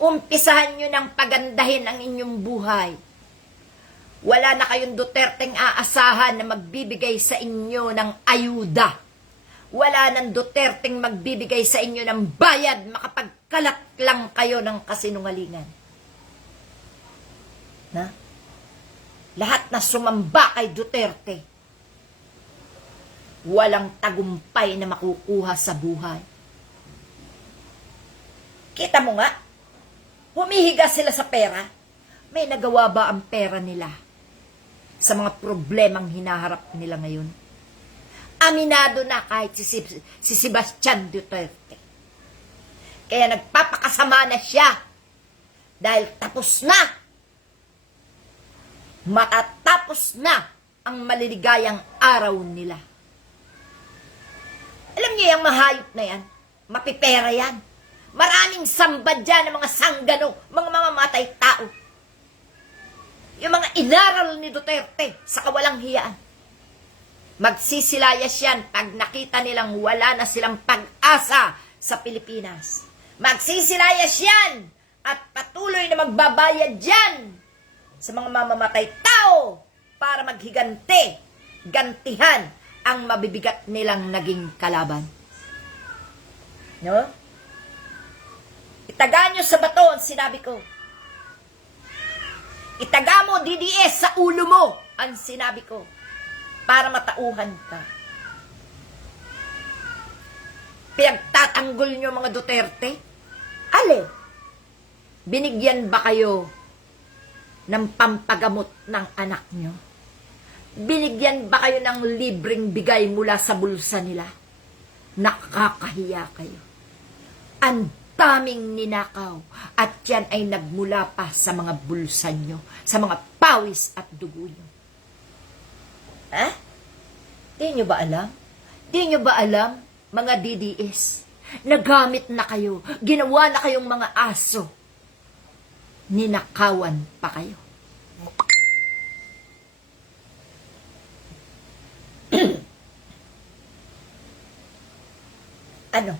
umpisahan nyo ng pagandahin ang inyong buhay. Wala na kayong Duterteng aasahan na magbibigay sa inyo ng ayuda. Wala nang Duterteng magbibigay sa inyo ng bayad, makapagkalat lang kayo ng kasinungalingan. Na? Lahat na sumamba kay Duterte, walang tagumpay na makukuha sa buhay. Kita mo nga, humihiga sila sa pera. May nagawa ba ang pera nila sa mga problemang hinaharap nila ngayon? Aminado na kahit si Sebastian Duterte. Kaya nagpapakasama na siya dahil tapos na. Matatapos na ang maliligayang araw nila. Alam niyo yung mahayop na yan? Mapipera yan. Maraming sambad dyan ng mga sanggano, mga mamamatay tao. Yung mga inaral ni Duterte sa kawalang hiyaan. Magsisilayas yan pag nakita nilang wala na silang pag-asa sa Pilipinas. Magsisilayas yan at patuloy na magbabayad yan sa mga mamamatay tao para maghiganti, gantihan ang mabibigat nilang naging kalaban. No? Itaga nyo sa bato, sinabi ko. Itaga mo, DDS, sa ulo mo, ang sinabi ko. Para matauhan ka. Pinagtatanggol nyo mga Duterte? Ale, binigyan ba kayo ng pampagamot ng anak nyo? Binigyan ba kayo ng libreng bigay mula sa bulsa nila? Nakakahiya kayo. Ang daming ninakaw at yan ay nagmula pa sa mga bulsa nyo, sa mga pawis at dugo nyo. Di nyo ba alam? Di nyo ba alam, mga DDS? Nagamit na kayo, ginawa na kayong mga aso. Ninakawan pa kayo. Ano?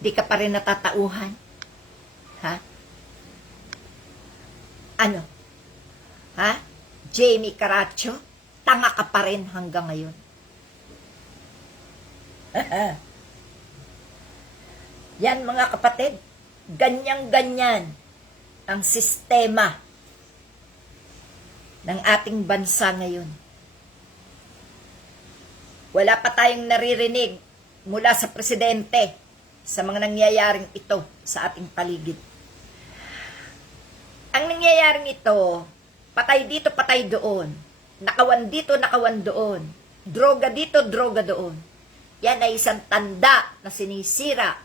Di ka pa rin natatauhan? Ano? Jamie Caracho? Tanga ka pa rin hanggang ngayon. Yan mga kapatid, ganyan-ganyan ang sistema ng ating bansa ngayon. Wala pa tayong naririnig mula sa presidente sa mga nangyayaring ito sa ating paligid. Ang nangyayaring ito, patay dito, patay doon. Nakawan dito, nakawan doon. Droga dito, droga doon. Yan ay isang tanda na sinisira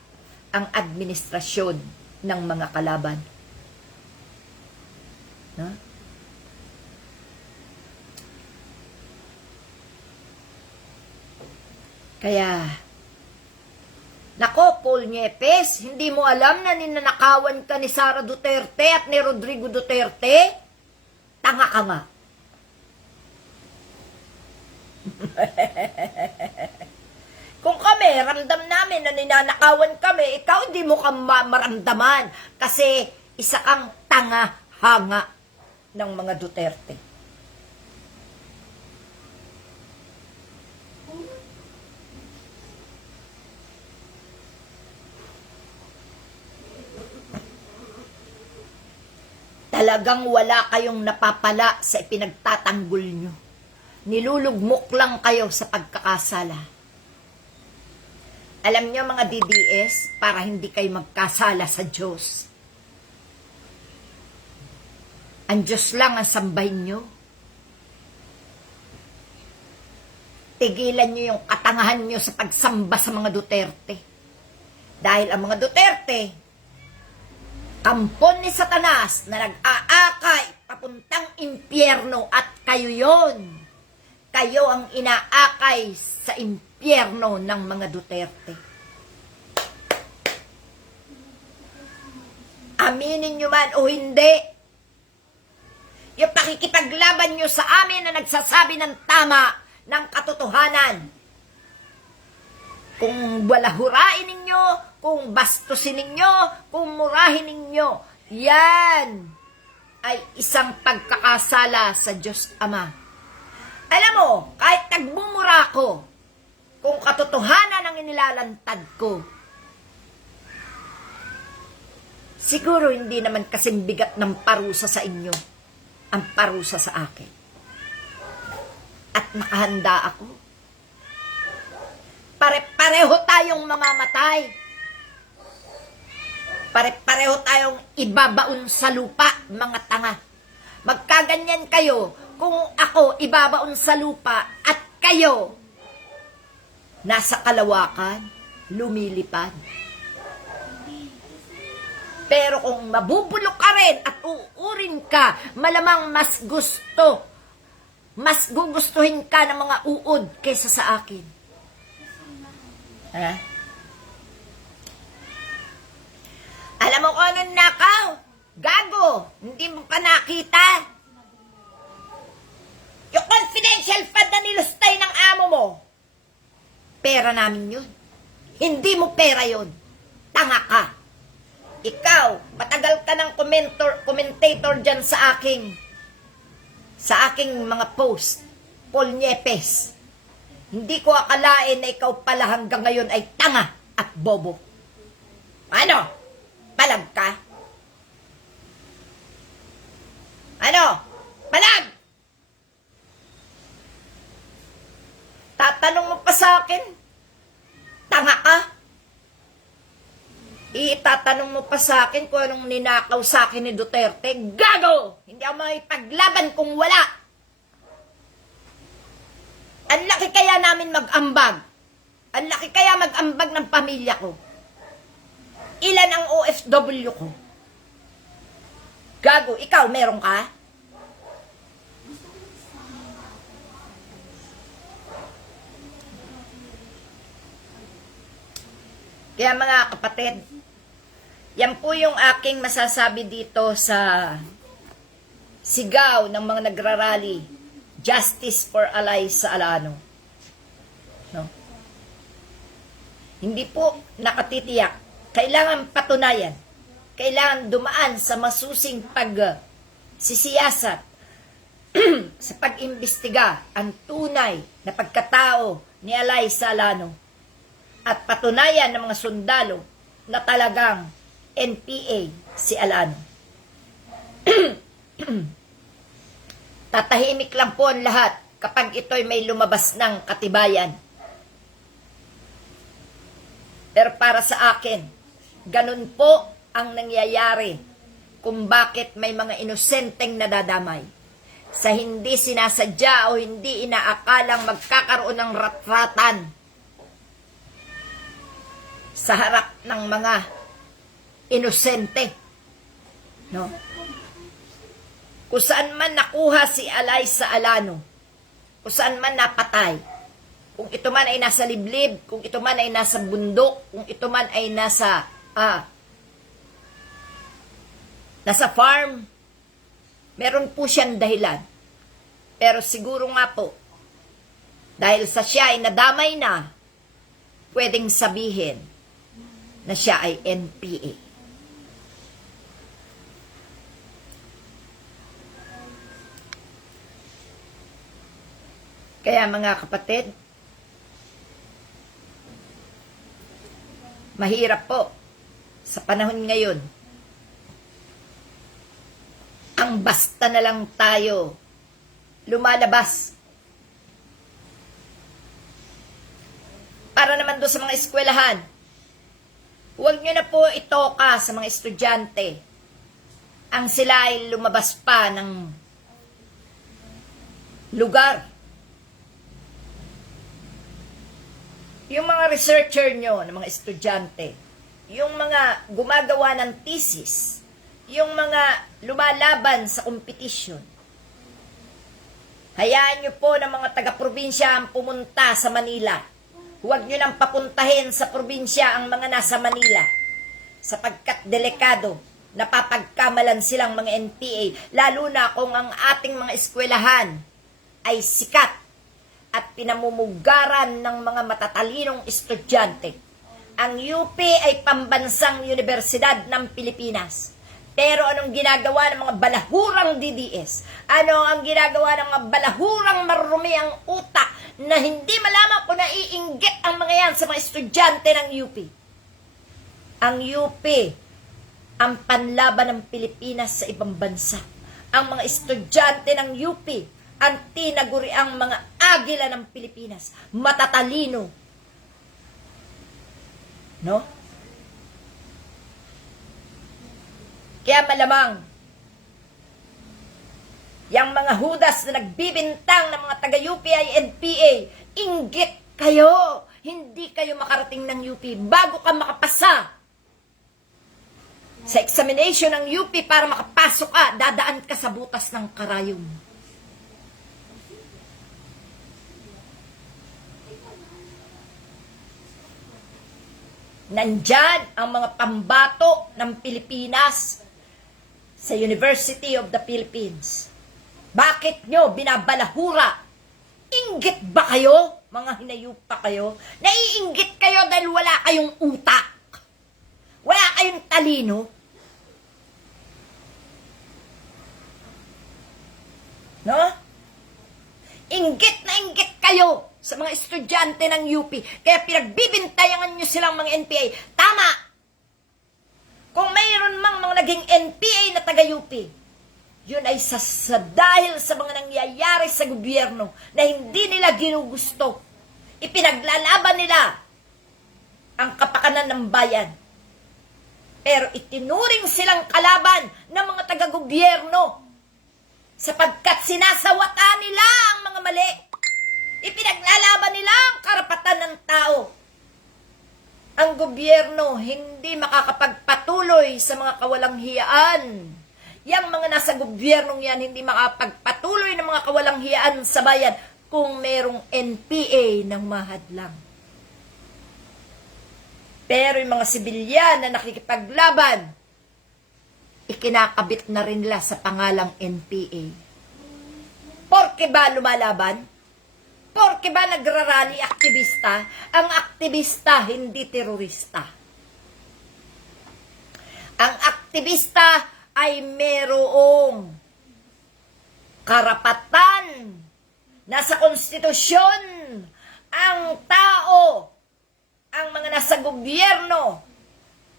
ang administrasyon ng mga kalaban. No? Kaya, nako, Paul Niepes, hindi mo alam na ninanakawan ka ni Sara Duterte at ni Rodrigo Duterte? Tanga ka nga. Kung kami, ramdam namin na ninanakawan kami, ikaw hindi mo ka maramdaman kasi isa kang tanga-hanga ng mga Duterte. Talagang wala kayong napapala sa ipinagtatanggol nyo. Nilulugmok lang kayo sa pagkakasala. Alam nyo mga DDS, para hindi kayo magkasala sa Diyos. Ang Diyos lang ang sambahin nyo. Tigilan nyo yung katangahan nyo sa pagsamba sa mga Duterte. Dahil ang mga Duterte, kampon ni Satanas na nag-aakay papuntang impyerno at kayo yon. Kayo ang inaakay sa impyerno ng mga Duterte. Aminin nyo man o hindi, yung pakikipaglaban nyo sa amin na nagsasabi ng tama, ng katotohanan. Kung balahurain ninyo, kung bastusin ninyo, kung murahin ninyo, yan ay isang pagkakasala sa Diyos Ama. Alam mo, kahit nagbumura ko, kung katotohanan ang inilalantad ko, siguro hindi naman kasing bigat ng parusa sa inyo ang parusa sa akin. At nakahanda ako. Pare-pareho tayong mamamatay. Pare-pareho tayong ibabaon sa lupa, mga tanga. Magkaganyan kayo kung ako ibabaon sa lupa at kayo nasa kalawakan, lumilipad. Pero kung mabubulok ka rin at uurin ka, malamang mas gugustuhin ka ng mga uod kaysa sa akin. Alam mo kung anong nakaw? Gago! Hindi mo pa nakita? Yung confidential fund na nilustay ng amo mo. Pera namin yun. Hindi mo pera yun. Tanga ka. Ikaw, matagal ka ng commentator dyan sa aking mga post. Paul Niepes. Hindi ko akalain na ikaw pala hanggang ngayon ay tanga. at bobo. Ano? Palag ka? Ano? Palag! Tatanong mo pa sa akin? Tanga ka? Itatanong mo pa sa akin kung anong ninakaw sa akin ni Duterte? Gago! Hindi ako makipaglaban kung wala. Ang laki kaya namin mag-ambag. Ang laki kaya mag-ambag ng pamilya ko. Ilan ang OFW ko? Gago, ikaw meron ka? Kaya mga kapatid, yan po yung aking masasabi dito sa sigaw ng mga nagrarally, Justice for Alay sa Alano. No? Hindi po nakatitiyak. Kailangan patunayan. Kailangan dumaan sa masusing pagsisiyasat sa pag-imbestiga ang tunay na pagkatao ni Alay sa Alano at patunayan ng mga sundalo na talagang NPA si Alano. Tatahimik lang po ang lahat kapag ito'y may lumabas ng katibayan. Pero para sa akin, ganun po ang nangyayari kung bakit may mga inosenteng nadadamay. Sa hindi sinasadya o hindi inaakalang magkakaroon ng ratratan sa harap ng mga inosente. No? Kung saan man nakuha si Alay sa Alano, kung saan man napatay, kung ito man ay nasa liblib, kung ito man ay nasa bundok, kung ito man ay nasa farm, meron po siyang dahilan. Pero siguro nga po, dahil sa siya ay nadamay na, pwedeng sabihin na siya ay NPA. Kaya mga kapatid, mahirap po sa panahon ngayon. Ang basta na lang tayo lumalabas. Para naman doon sa mga eskwelahan, huwag nyo na po itoka sa mga estudyante ang sila ay lumabas pa ng lugar. Yung mga researcher nyo, ng mga estudyante, yung mga gumagawa ng thesis, yung mga lumalaban sa competition, hayaan nyo po ng mga taga-probinsya ang pumunta sa Manila. Huwag nyo nang papuntahin sa probinsya ang mga nasa Manila sapagkat delikado, napapagkamalan silang mga NPA, lalo na kung ang ating mga eskwelahan ay sikat at pinamumugaran ng mga matatalinong estudyante. Ang UP ay pambansang universidad ng Pilipinas. Pero anong ginagawa ng mga balahurang DDS? Ano ang ginagawa ng mga balahurang marumi ang utak na hindi malaman kung naiinggit ang mga yan sa mga estudyante ng UP? Ang UP, ang panlaban ng Pilipinas sa ibang bansa. Ang mga estudyante ng UP, ang tinaguriang mga agila ng Pilipinas. Matatalino. No? Kaya malamang, yung mga hudas na nagbibintang ng mga taga-UP ay NPA, inggit kayo. Hindi kayo makarating ng UP bago ka makapasa sa examination ng UP para makapasok ka, dadaan ka sa butas ng karayom. Nandyan ang mga pambato ng Pilipinas sa University of the Philippines. Bakit nyo binabalahura? Inggit ba kayo? Mga hinayupa kayo? Naiinggit kayo dahil wala kayong utak. Wala kayong talino. No? Inggit na inggit kayo sa mga estudyante ng UP. Kaya pinagbibintayan nyo silang mga NPA. Tama! Kung mayroon mang mga naging NPA na taga-UP, yun ay dahil sa mga nangyayari sa gobyerno na hindi nila ginugusto. Ipinaglalaban nila ang kapakanan ng bayan. Pero itinuring silang kalaban ng mga taga-gobyerno sapagkat sinasawata nila ang mga mali. Ipinaglalaban nila ang karapatan ng tao. Ang gobyerno hindi makakapagpatuloy sa mga kawalang hiyaan. Yang mga nasa gobyernong yan hindi makapagpatuloy ng mga kawalang hiyaan sa bayan kung merong NPA ng mahadlang. Pero yung mga sibilyan na nakikipaglaban, ikinakabit na rin nila sa pangalang NPA. Porke ba lumalaban? Porke ba nagrarally aktivista? Ang aktivista hindi terorista. Ang aktivista ay merong karapatan. Nasa konstitusyon ang tao, ang mga nasa gobyerno,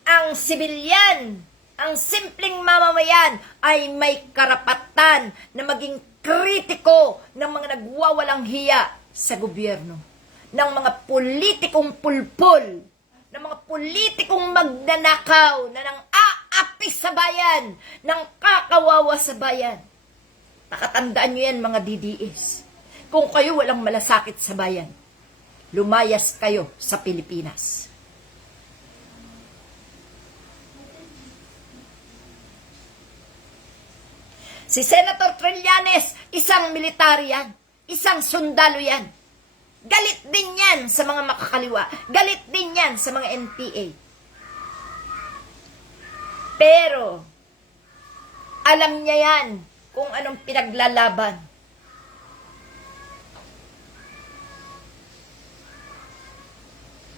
ang sibilyan, ang simpleng mamamayan ay may karapatan na maging kritiko ng mga nagwawalang hiya sa gobyerno, ng mga politikong pulpul, ng mga politikong magnanakaw na nang aapi sa bayan, ng kakawawa sa bayan. Nakatandaan nyo yan mga DDS. Kung kayo walang malasakit sa bayan, lumayas kayo sa Pilipinas. Si Senator Trillanes, isang militar yan, isang sundalo yan. Galit din yan sa mga makakaliwa. Galit din yan sa mga NPA. Pero, alam niya yan kung anong pinaglalaban.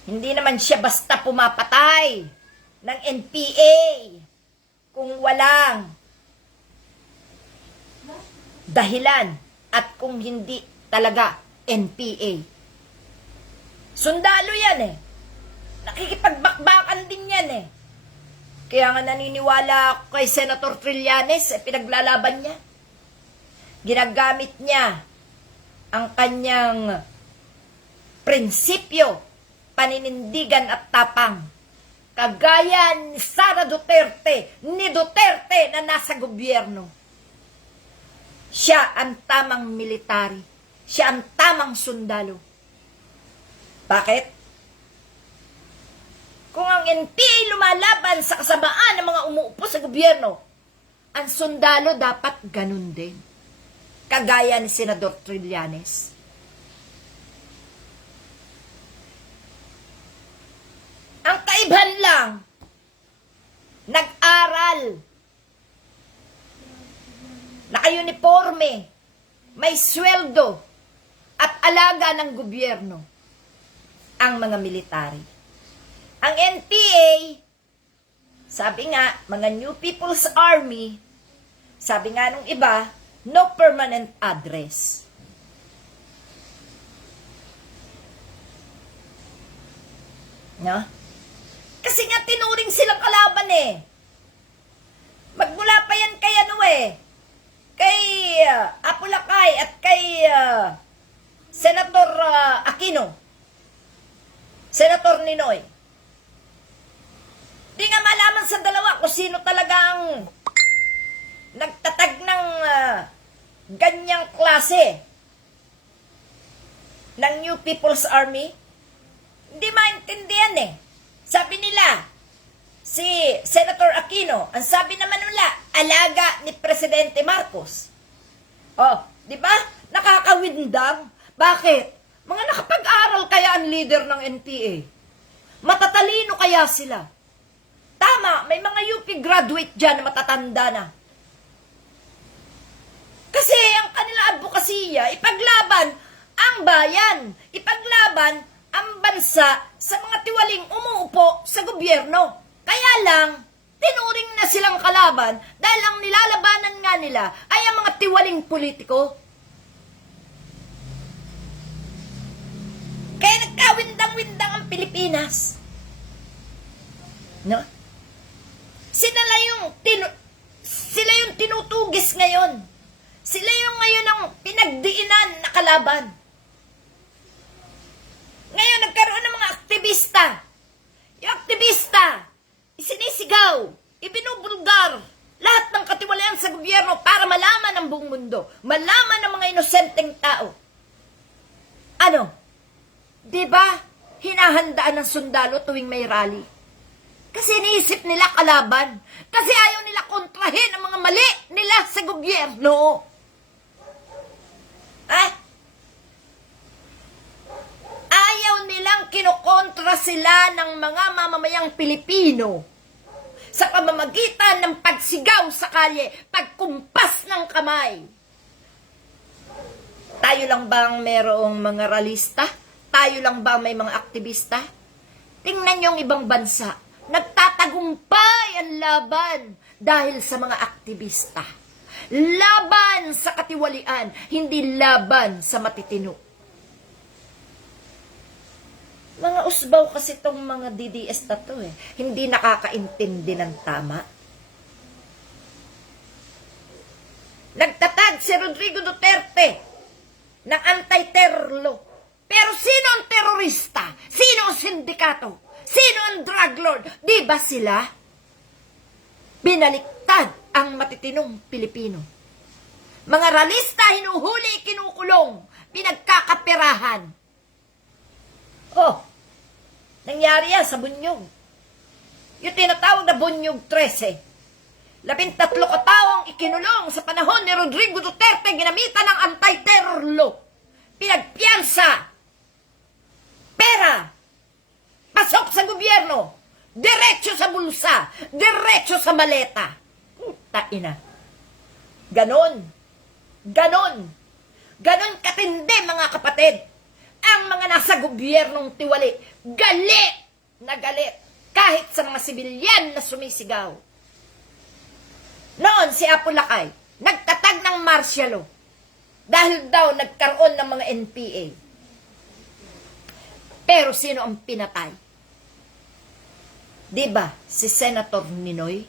Hindi naman siya basta pumapatay ng NPA kung walang dahilan at kung hindi talaga NPA. Sundalo yan eh. Nakikipagbakbakan din yan eh. Kaya nga naniniwala ako kay Senator Trillanes, pinaglalaban niya. Ginagamit niya ang kanyang prinsipyo, paninindigan at tapang. Kagaya ni Sara Duterte, ni Duterte na nasa gobyerno. Siya ang tamang military. Siya ang tamang sundalo. Bakit? Kung ang NPA lumalaban sa kasamaan ng mga umuupo sa gobyerno, ang sundalo dapat ganun din. Kagaya ni Senador Trillanes. Ang kaibahan lang, nag-aral, naka-uniforme, may sweldo, at alaga ng gobyerno ang mga military. Ang NPA, sabi nga, mga New People's Army, sabi nga nung iba, no permanent address. No? Kasi nga tinuring silang kalaban eh. Magmula pa yan kay ano eh, kay Apulacay at kay Senator Aquino, Senator Ninoy. Di nga malaman sa dalawa kung sino talagang nagtatag ng ganyang klase ng New People's Army. Hindi maintindihan eh. Sabi nila, si Senator Aquino, ang sabi naman nila, alaga ni Presidente Marcos. Oh, di ba? Nakakawindang. Bakit? Mga nakapag-aral kaya ang leader ng NPA? Matatalino kaya sila? Tama, may mga UP graduate dyan na matatanda na. Kasi ang kanilang advokasya, ipaglaban ang bayan, ipaglaban ang bansa sa mga tiwaling umuupo sa gobyerno. Kaya lang, tinuring na silang kalaban dahil ang nilalabanan nga nila ay ang mga tiwaling politiko. Kawindang-windang ang Pilipinas. No? Sila yung tinutugis ngayon. Sila yung ngayon ang pinagdiinan na kalaban. Ngayon, nagkaroon ng mga aktivista. Yung aktivista, isinisigaw, ibinubulgar, lahat ng katiwalian sa gobyerno para malaman ng buong mundo, malaman ng mga inosenteng tao. Ano? Diba, hinahandaan ng sundalo tuwing may rally? Kasi iniisip nila kalaban. Kasi ayaw nila kontrahin ang mga mali nila sa gobyerno. Ayaw nilang kinokontra sila ng mga mamamayang Pilipino sa pamamagitan ng pagsigaw sa kalye, pagkumpas ng kamay. Tayo lang bang merong mga ralista? Tayo lang ba may mga aktivista? Tingnan yung ibang bansa. Nagtatagumpay ang laban dahil sa mga aktivista. Laban sa katiwalian, hindi laban sa matitino. Mga usbaw kasi itong mga DDS na to eh. Hindi nakakaintindi ng tama. Nagtatag si Rodrigo Duterte ng anti-terror law. Pero sino ang terorista? Sino ang sindikato? Sino ang drug lord? Di ba sila? Binaliktad ang matitinong Pilipino. Mga ralista, hinuhuli, kinukulong, pinagkakapirahan. Oh, nangyari yan sa Bunyog. Yung tinatawag na Bunyog 13. 13 katao ang ikinulong sa panahon ni Rodrigo Duterte ginamitan ng anti-terror law. Pinagpiyansa. Pera. Pasok sa gobyerno. Diretso sa bulsa. Diretso sa maleta. Taina. Ganon. Ganon. Ganon katindi mga kapatid. Ang mga nasa gobyernong tiwali. Galit na galit. Kahit sa mga sibilyan na sumisigaw. Noon si Apo Lakay, nagtatag ng martial law. Dahil daw nagkaroon ng mga NPA. Pero sino ang pinatay? Diba si Senator Ninoy?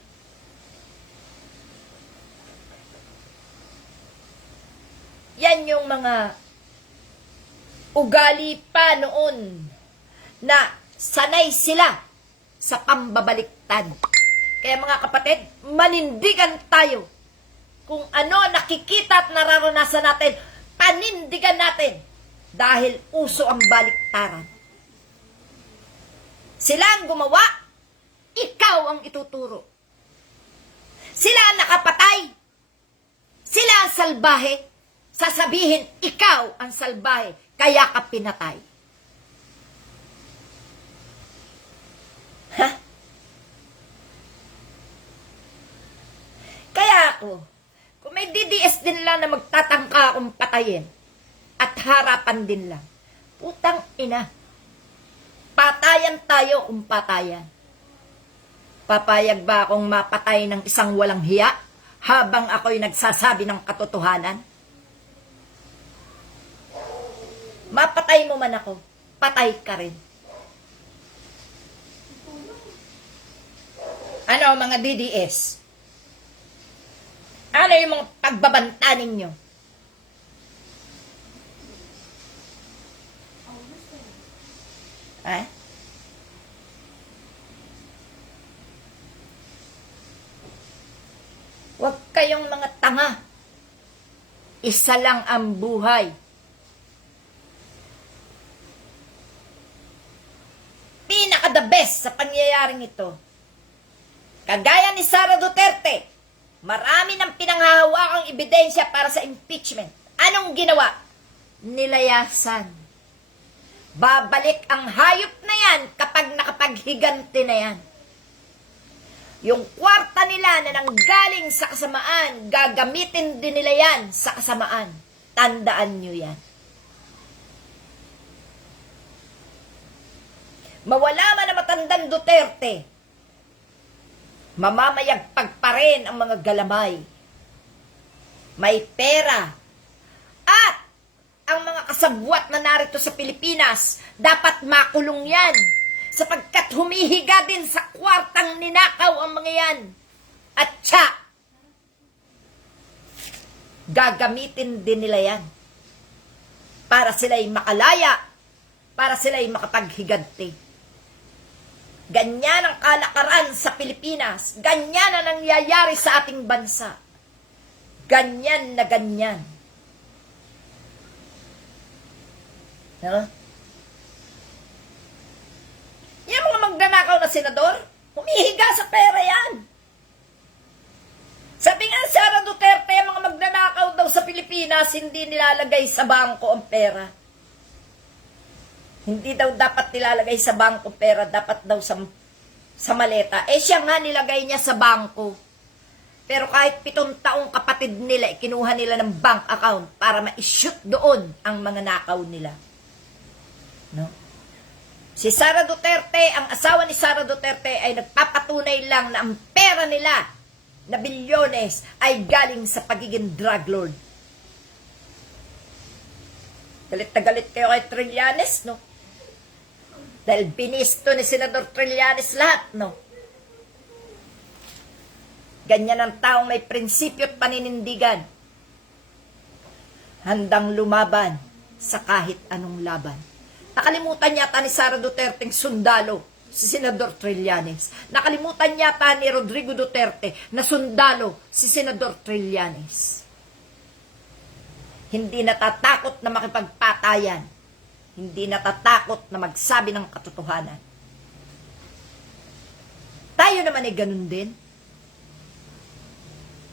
Yan yung mga ugali pa noon na sanay sila sa pambabaliktad. Kaya mga kapatid, manindigan tayo. Kung ano nakikita at nararanasan natin, panindigan natin. Dahil uso ang baliktaran. Sila ang gumawa, ikaw ang ituturo. Sila ang nakapatay, sila ang salbahe, sasabihin, ikaw ang salbahe, kaya ka pinatay. Ha? Kaya ako, kung may DDS din lang na magtatangka akong patayin, at harapan din lang, putang ina, patayan tayo kung patayan. Papayag ba akong mapatay ng isang walang hiya habang ako'y nagsasabi ng katotohanan? Mapatay mo man ako, patay ka rin. Ano mga DDS? Ano yung mga pagbabanta ninyo? Huwag kayong mga tanga. Isa lang ang buhay. Pinaka-the best sa pangyayaring ito. Kagaya ni Sara Duterte, marami ng pinanghahawakang ebidensya para sa impeachment. Anong ginawa? Nilayasan. Babalik ang hayop na yan kapag nakapaghiganti na yan. Yung kwarta nila na nanggaling sa kasamaan, gagamitin din nila yan sa kasamaan. Tandaan nyo yan. Mawala man na matandang Duterte, mamamayagpag pa rin ang mga galamay. May pera. At ang mga kasama kasabwat na narito sa Pilipinas, dapat makulong yan. Sapagkat humihiga din sa kwartang ninakaw ang mga yan. At gagamitin din nila yan para sila'y makalaya, para sila'y makapaghiganti. Ganyan ang kalakaran sa Pilipinas. Ganyan ang nangyayari sa ating bansa. Ganyan na ganyan. No? Yung mga magnanakaw na senador, humihiga sa pera yan. Sabi nga Sara Duterte, ang mga magnanakaw daw sa Pilipinas, hindi nilalagay sa bangko ang pera. Hindi daw dapat nilalagay sa bangko pera, dapat daw sa maleta. Siya nga nilagay niya sa bangko. Pero kahit 7 taong kapatid nila, kinuha nila ng bank account para ma-shoot doon ang mga nakaw nila. No? Si Sara Duterte, ang asawa ni Sara Duterte ay nagpapatunay lang na ang pera nila na bilyones ay galing sa pagiging drug lord. Galit na galit kayo kay Trillanes, no? Dahil binisto ni Senador Trillanes lahat, no? Ganyan ang taong may prinsipyo at paninindigan. Handang lumaban sa kahit anong laban. Nakalimutan yata ni Sara Duterte sundalo si Senador Trillanes. Nakalimutan yata ni Rodrigo Duterte na sundalo si Senador Trillanes. Hindi natatakot na makipagpatayan. Hindi natatakot na magsabi ng katotohanan. Tayo naman ay ganun din.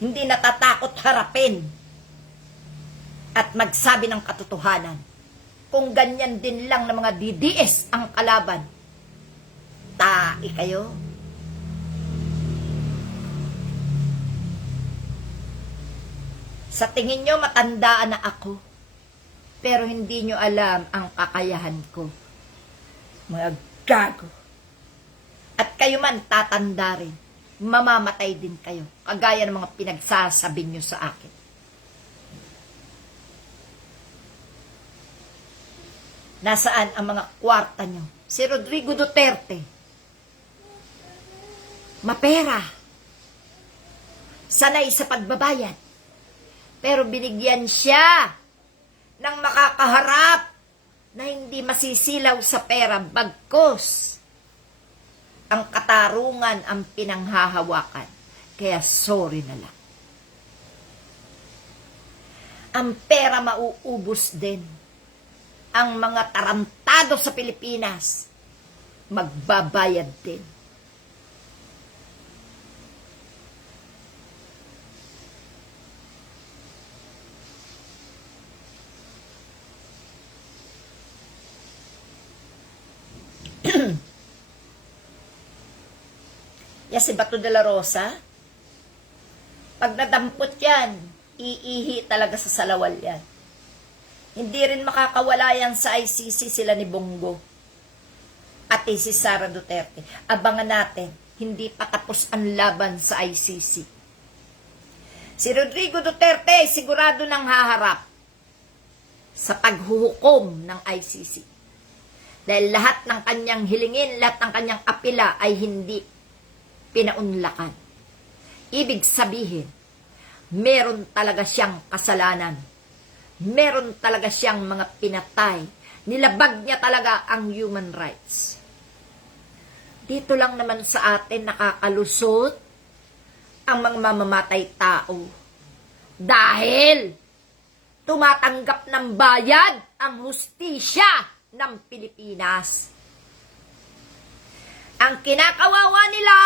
Hindi natatakot harapin at magsabi ng katotohanan. Kung ganyan din lang ng mga DDS ang kalaban, tae kayo. Sa tingin nyo, matandaan na ako. Pero hindi nyo alam ang kakayahan ko. Mga gago. At kayo man tatanda rin. Mamamatay din kayo. Kagaya ng mga pinagsasabi nyo sa akin. Nasaan ang mga kwarta nyo? Si Rodrigo Duterte. Mapera. Sanay sa pagbabayad. Pero binigyan siya ng makakaharap na hindi masisilaw sa pera, bagkos ang katarungan ang pinanghahawakan. Kaya sorry na lang. Ang pera mauubos din. Ang mga tarantado sa Pilipinas magbabayad din. Yan si Bato de la Rosa, pag nadampot yan, iihi talaga sa salawal yan. Hindi rin makakawala yan sa ICC sila ni Bongo. At si Sara Duterte. Abangan natin, hindi pa tapos ang laban sa ICC. Si Rodrigo Duterte sigurado nang haharap sa paghuhukom ng ICC. Dahil lahat ng kanyang hilingin, lahat ng kanyang apila ay hindi pinaunlakan. Ibig sabihin, meron talaga siyang kasalanan. Meron talaga siyang mga pinatay. Nilabag niya talaga ang human rights. Dito lang naman sa atin nakakalusot ang mga mamamatay tao. Dahil tumatanggap ng bayad ang hustisya ng Pilipinas. Ang kinakawawa nila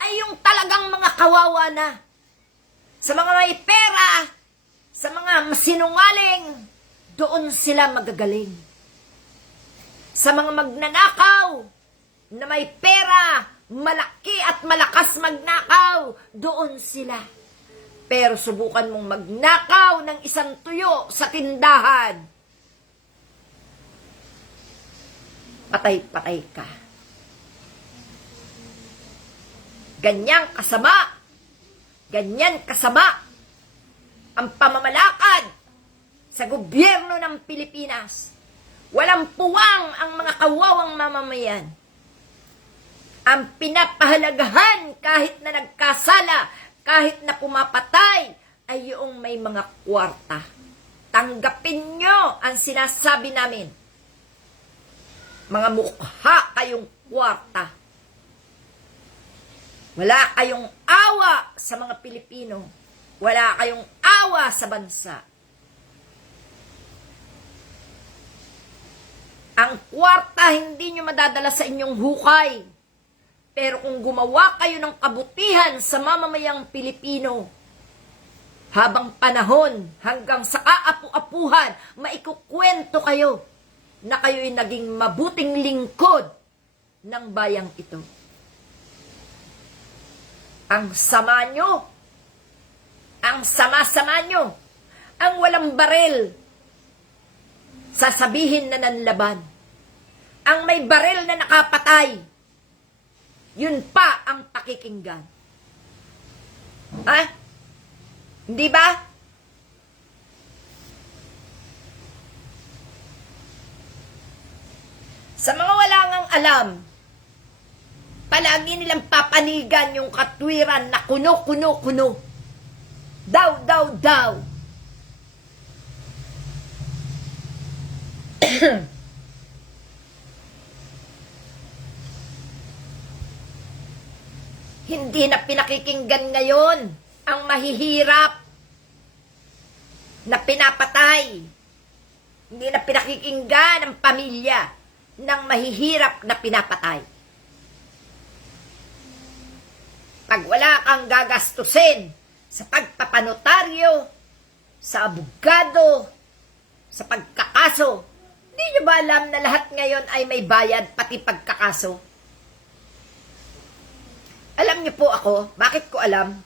ay yung talagang mga kawawa na. Sa mga may pera, sa mga masinungaling, doon sila magagaling. Sa mga magnanakaw, na may pera, malaki at malakas magnakaw, doon sila. Pero subukan mong magnakaw ng isang tuyo sa tindahan. Patay-patay ka. Ganyan kasama ang pamamalakad sa gobyerno ng Pilipinas. Walang puwang ang mga kawawang mamamayan. Ang pinapahalagahan kahit na nagkasala, kahit na pumapatay, ay yung may mga kwarta. Tanggapin nyo ang sinasabi namin. Mga mukha kayong kwarta. Wala kayong awa sa mga Pilipino. Wala kayong awa sa bansa. Ang kwarta hindi nyo madadala sa inyong hukay. Pero kung gumawa kayo ng kabutihan sa mamamayang Pilipino, habang panahon hanggang sa kaapu-apuhan, maikukwento kayo na kayo'y naging mabuting lingkod ng bayang ito. Ang sama nyo, ang sama-sama nyo, ang walang barel, sasabihin na nanlaban. Ang may barel na nakapatay, yun pa ang pakikinggan. Hindi ba? Sa mga wala ngang alam, palagi nilang papanigan yung katwiran na kuno. Daw. Hindi na pinakikinggan ngayon ang mahihirap na pinapatay. Hindi na pinakikinggan ang pamilya ng mahihirap na pinapatay. Pag wala kang gagastusin sa pagpapanotaryo, sa abogado, sa pagkakaso, hindi nyo ba alam na lahat ngayon ay may bayad, pati pagkakaso? Alam niyo po ako, bakit ko alam?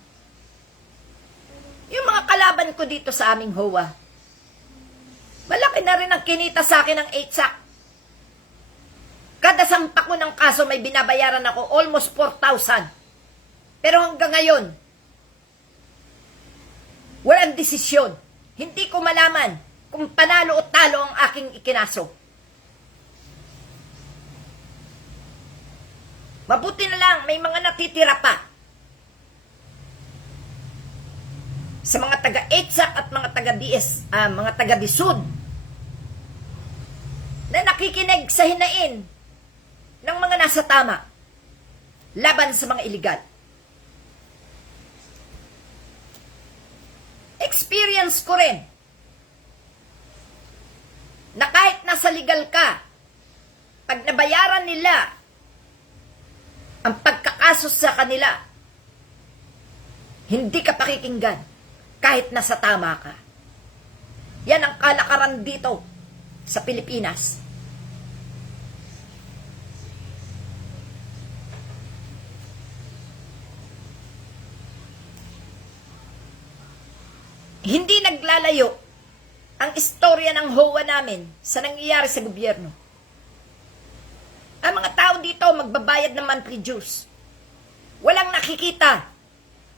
Yung mga kalaban ko dito sa aming HOA, malaki na rin ang kinita sa akin ng 8SAC. Kada sampak ko ng kaso, may binabayaran ako almost 4,000. Pero hanggang ngayon, walang desisyon. Hindi ko malaman kung panalo o talo ang aking ikinaso. Mabuti na lang, may mga natitira pa. Sa mga taga-8SAC at mga taga-DS, mga taga-DSUD, na nakikinig sa hinain ng mga nasa tama laban sa mga iligal. Experience ko rin na kahit nasa legal ka, pag nabayaran nila ang pagkakaso sa kanila, hindi ka pakikinggan kahit nasa tama ka. Yan ang kalakaran dito sa Pilipinas. Hindi naglalayo ang istorya ng HOA namin sa nangyayari sa gobyerno. Ang mga tao dito magbabayad ng monthly dues. Walang nakikita.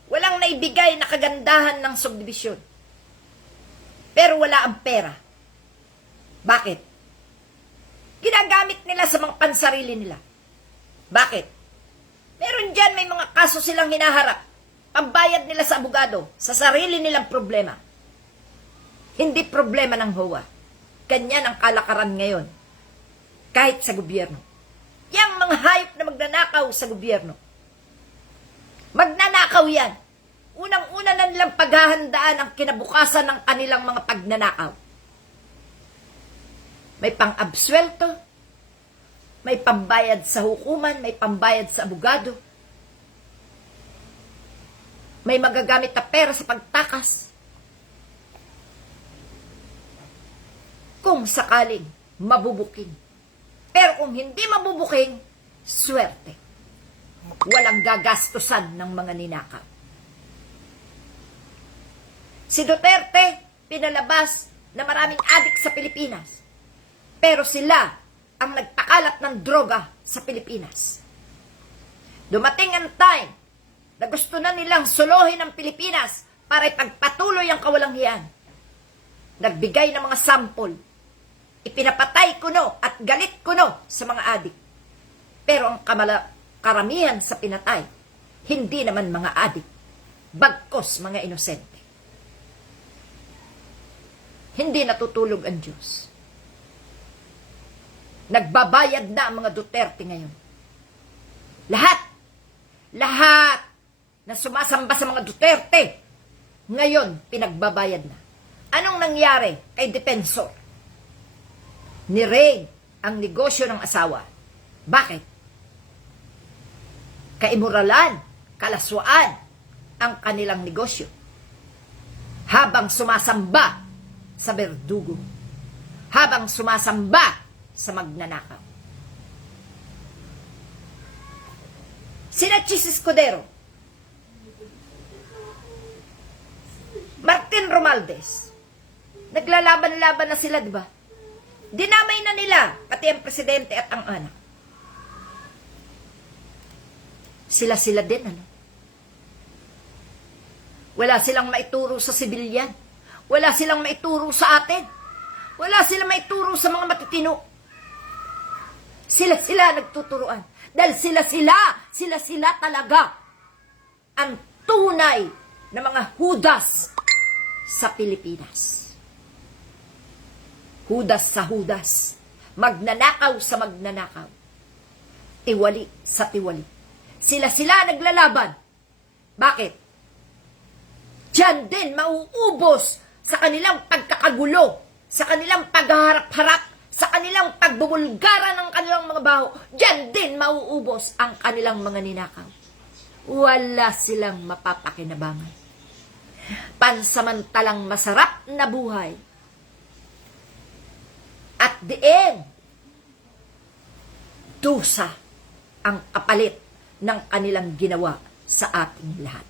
Walang naibigay na kagandahan ng subdivision. Pero wala ang pera. Bakit? Ginagamit nila sa mga pansarili nila. Bakit? Meron dyan, may mga kaso silang hinaharap. Pambayad nila sa abogado, sa sarili nilang problema. Hindi problema ng HOA. Ganyan ang kalakaran ngayon. Kahit sa gobyerno. Yang mga hayop na magnanakaw sa gobyerno. Magnanakaw yan. Unang-una na nilang paghahandaan ang kinabukasan ng kanilang mga pagnanakaw. May pang-absuelto, may pambayad sa hukuman, may pambayad sa abogado, may magagamit na pera sa pagtakas. Kung sakaling mabubuking. Pero kung hindi mabubuking, swerte. Walang gagastusan ng mga ninakaw. Si Duterte, pinalabas na maraming adik sa Pilipinas. Pero sila ang nagpakalat ng droga sa Pilipinas. Dumating ang time na gusto na nilang suluhin ang Pilipinas para ipagpatuloy ang kawalangian. nagbigay ng mga sample. Ipinapatay kuno at galit kuno sa mga adik. Pero ang karamihan sa pinatay, hindi naman mga adik, bagkos mga inosente. Hindi natutulog ang Diyos. Nagbabayad na ang mga Duterte ngayon. Lahat na sumasamba sa mga Duterte, ngayon pinagbabayad na. Anong nangyari kay Defensor? Nireg ang negosyo ng asawa. Bakit? Kaimuralan, kalaswaan ang kanilang negosyo. Habang sumasamba sa berdugo. Habang sumasamba sa magnanakaw. Sina Chis Escudero, Martin Romualdez, naglalaban-laban na sila, di ba? Dinamay na nila, pati ang presidente at ang anak. Sila din, ano? Wala silang maituro sa sibilyan. Wala silang maituro sa atin. Wala silang maituro sa mga matitino. Sila nagtuturuan. Dahil sila talaga ang tunay na mga Judas sa Pilipinas. Judas sa Judas. Magnanakaw sa magnanakaw. Tiwali sa tiwali. Sila naglalaban. Bakit? Diyan din mauubos sa kanilang pagkakagulo, sa kanilang pagharap-harap, sa kanilang pagbubulgara ng kanilang mga baho. Diyan din mauubos ang kanilang mga ninakaw. Wala silang mapapakinabangan. Pansamantalang masarap na buhay. At the end, dusa ang kapalit ng kanilang ginawa sa ating lahat.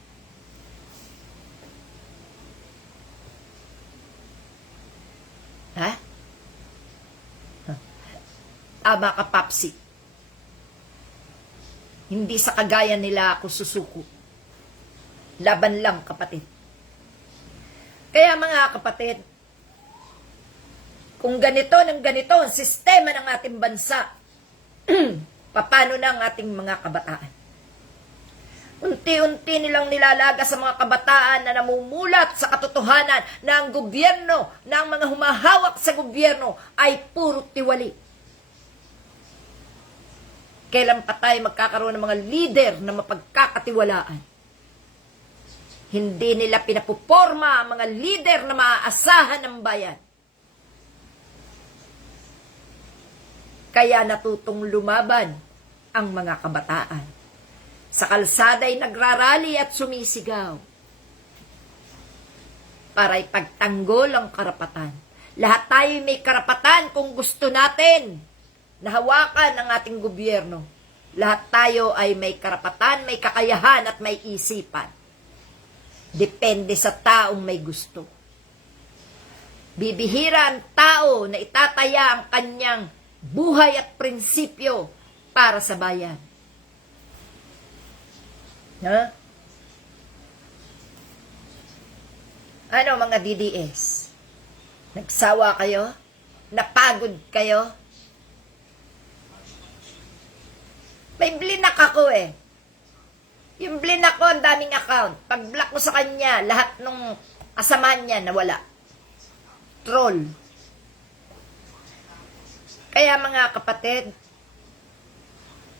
Ha? Tama ka, Papsi. Hindi sa kagaya nila ako susuko. Laban lang, kapatid. Kaya mga kapatid, kung ganito ang sistema ng ating bansa, paano na ang ating mga kabataan? Unti-unti nilang nilalaga sa mga kabataan na namumulat sa katotohanan na ang gobyerno, na ang mga humahawak sa gobyerno ay puro tiwali. Kailan pa tayo magkakaroon ng mga leader na mapagkakatiwalaan? Hindi nila pinapuporma ang mga leader na maaasahan ng bayan. Kaya natutong lumaban ang mga kabataan. Sa kalsada ay nagrarally at sumisigaw para ipagtanggol ang karapatan. Lahat tayo may karapatan kung gusto natin na hawakan ang ating gobyerno. Lahat tayo ay may karapatan, may kakayahan at may isipan. Depende sa taong may gusto. Bibihira ang tao na itataya ang kanyang buhay at prinsipyo para sa bayan. Ha? Ano mga DDS? Nagsawa kayo? Napagod kayo? May blinak ako eh. Yung blinak ko, ang daming account. Pag-block ko sa kanya, lahat ng kasamaan niya nawala. Troll. Kaya mga kapatid,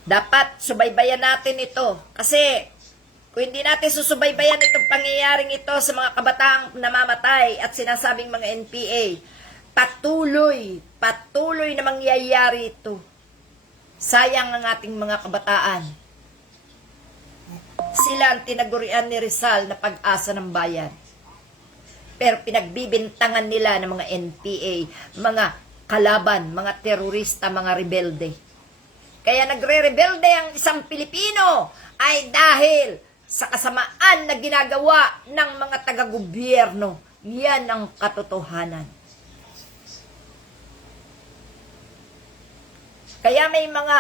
dapat subaybayan natin ito. Kasi kung hindi natin susubaybayan itong pangyayaring ito sa mga kabataang namamatay at sinasabing mga NPA, patuloy na mangyayari ito. Sayang ang ating mga kabataan. Sila ang tinagurian ni Rizal na pag-asa ng bayan. Pero pinagbibintangan nila ng mga NPA, mga kalaban, mga terorista, mga rebelde. Kaya nagre-rebelde ang isang Pilipino ay dahil sa kasamaan na ginagawa ng mga taga-gobyerno. Yan ang katotohanan. Kaya may mga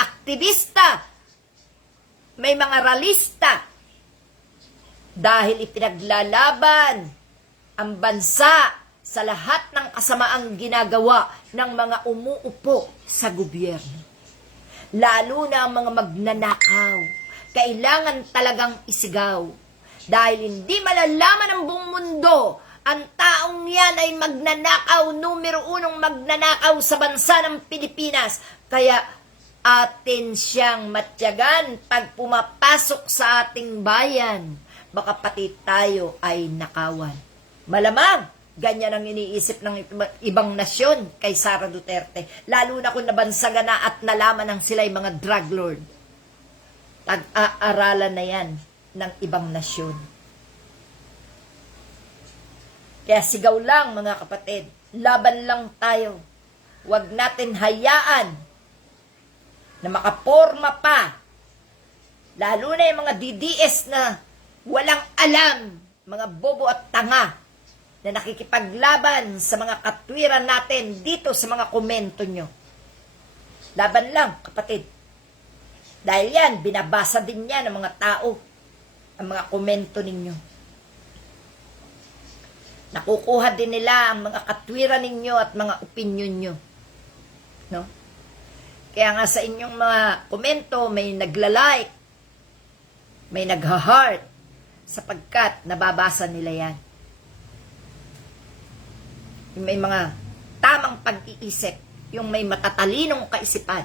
aktivista, may mga ralista, dahil ipinaglalaban ang bansa sa lahat ng kasamaang ginagawa ng mga umuupo sa gobyerno. Lalo na ang mga magnanakaw. Kailangan talagang isigaw. Dahil hindi malalaman ng buong mundo, ang taong yan ay magnanakaw, numero unong magnanakaw sa bansa ng Pilipinas. Kaya atin siyang matyagan pag pumapasok sa ating bayan. Baka pati tayo ay nakawan. Malamang, ganyan ang iniisip ng ibang nasyon kay Sara Duterte. Lalo na kung nabansagan na at nalaman ng sila'y mga drug lord. Pag-aaralan na yan ng ibang nasyon. Kaya sigaw lang mga kapatid, laban lang tayo. Huwag natin hayaan na makaporma pa. Lalo na yung mga DDS na walang alam, mga bobo at tanga na nakikipaglaban sa mga katwiran natin dito sa mga komento nyo. Laban lang, kapatid. Dahil yan, binabasa din yan ng mga tao, ang mga komento ninyo. Nakukuha din nila ang mga katwiran ninyo at mga opinion nyo. No? Kaya nga sa inyong mga komento, may nagla-like, may nagha-heart, sapagkat nababasa nila yan. Yung may mga tamang pag-iisip, yung may matatalinong kaisipan,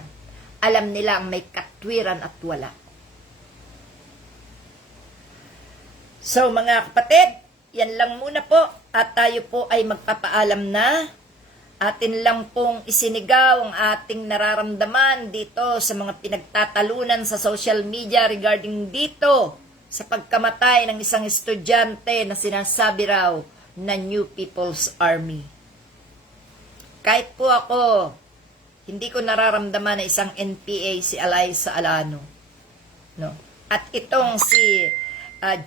alam nila ang may katwiran at wala. So mga kapatid, yan lang muna po at tayo po ay magpapaalam na. Atin lang pong isinigaw ang ating nararamdaman dito sa mga pinagtatalunan sa social media regarding dito sa pagkamatay ng isang estudyante na sinasabi raw na New People's Army. Kahit po ako, hindi ko nararamdaman na isang NPA si Alyssa Alano. No? At itong si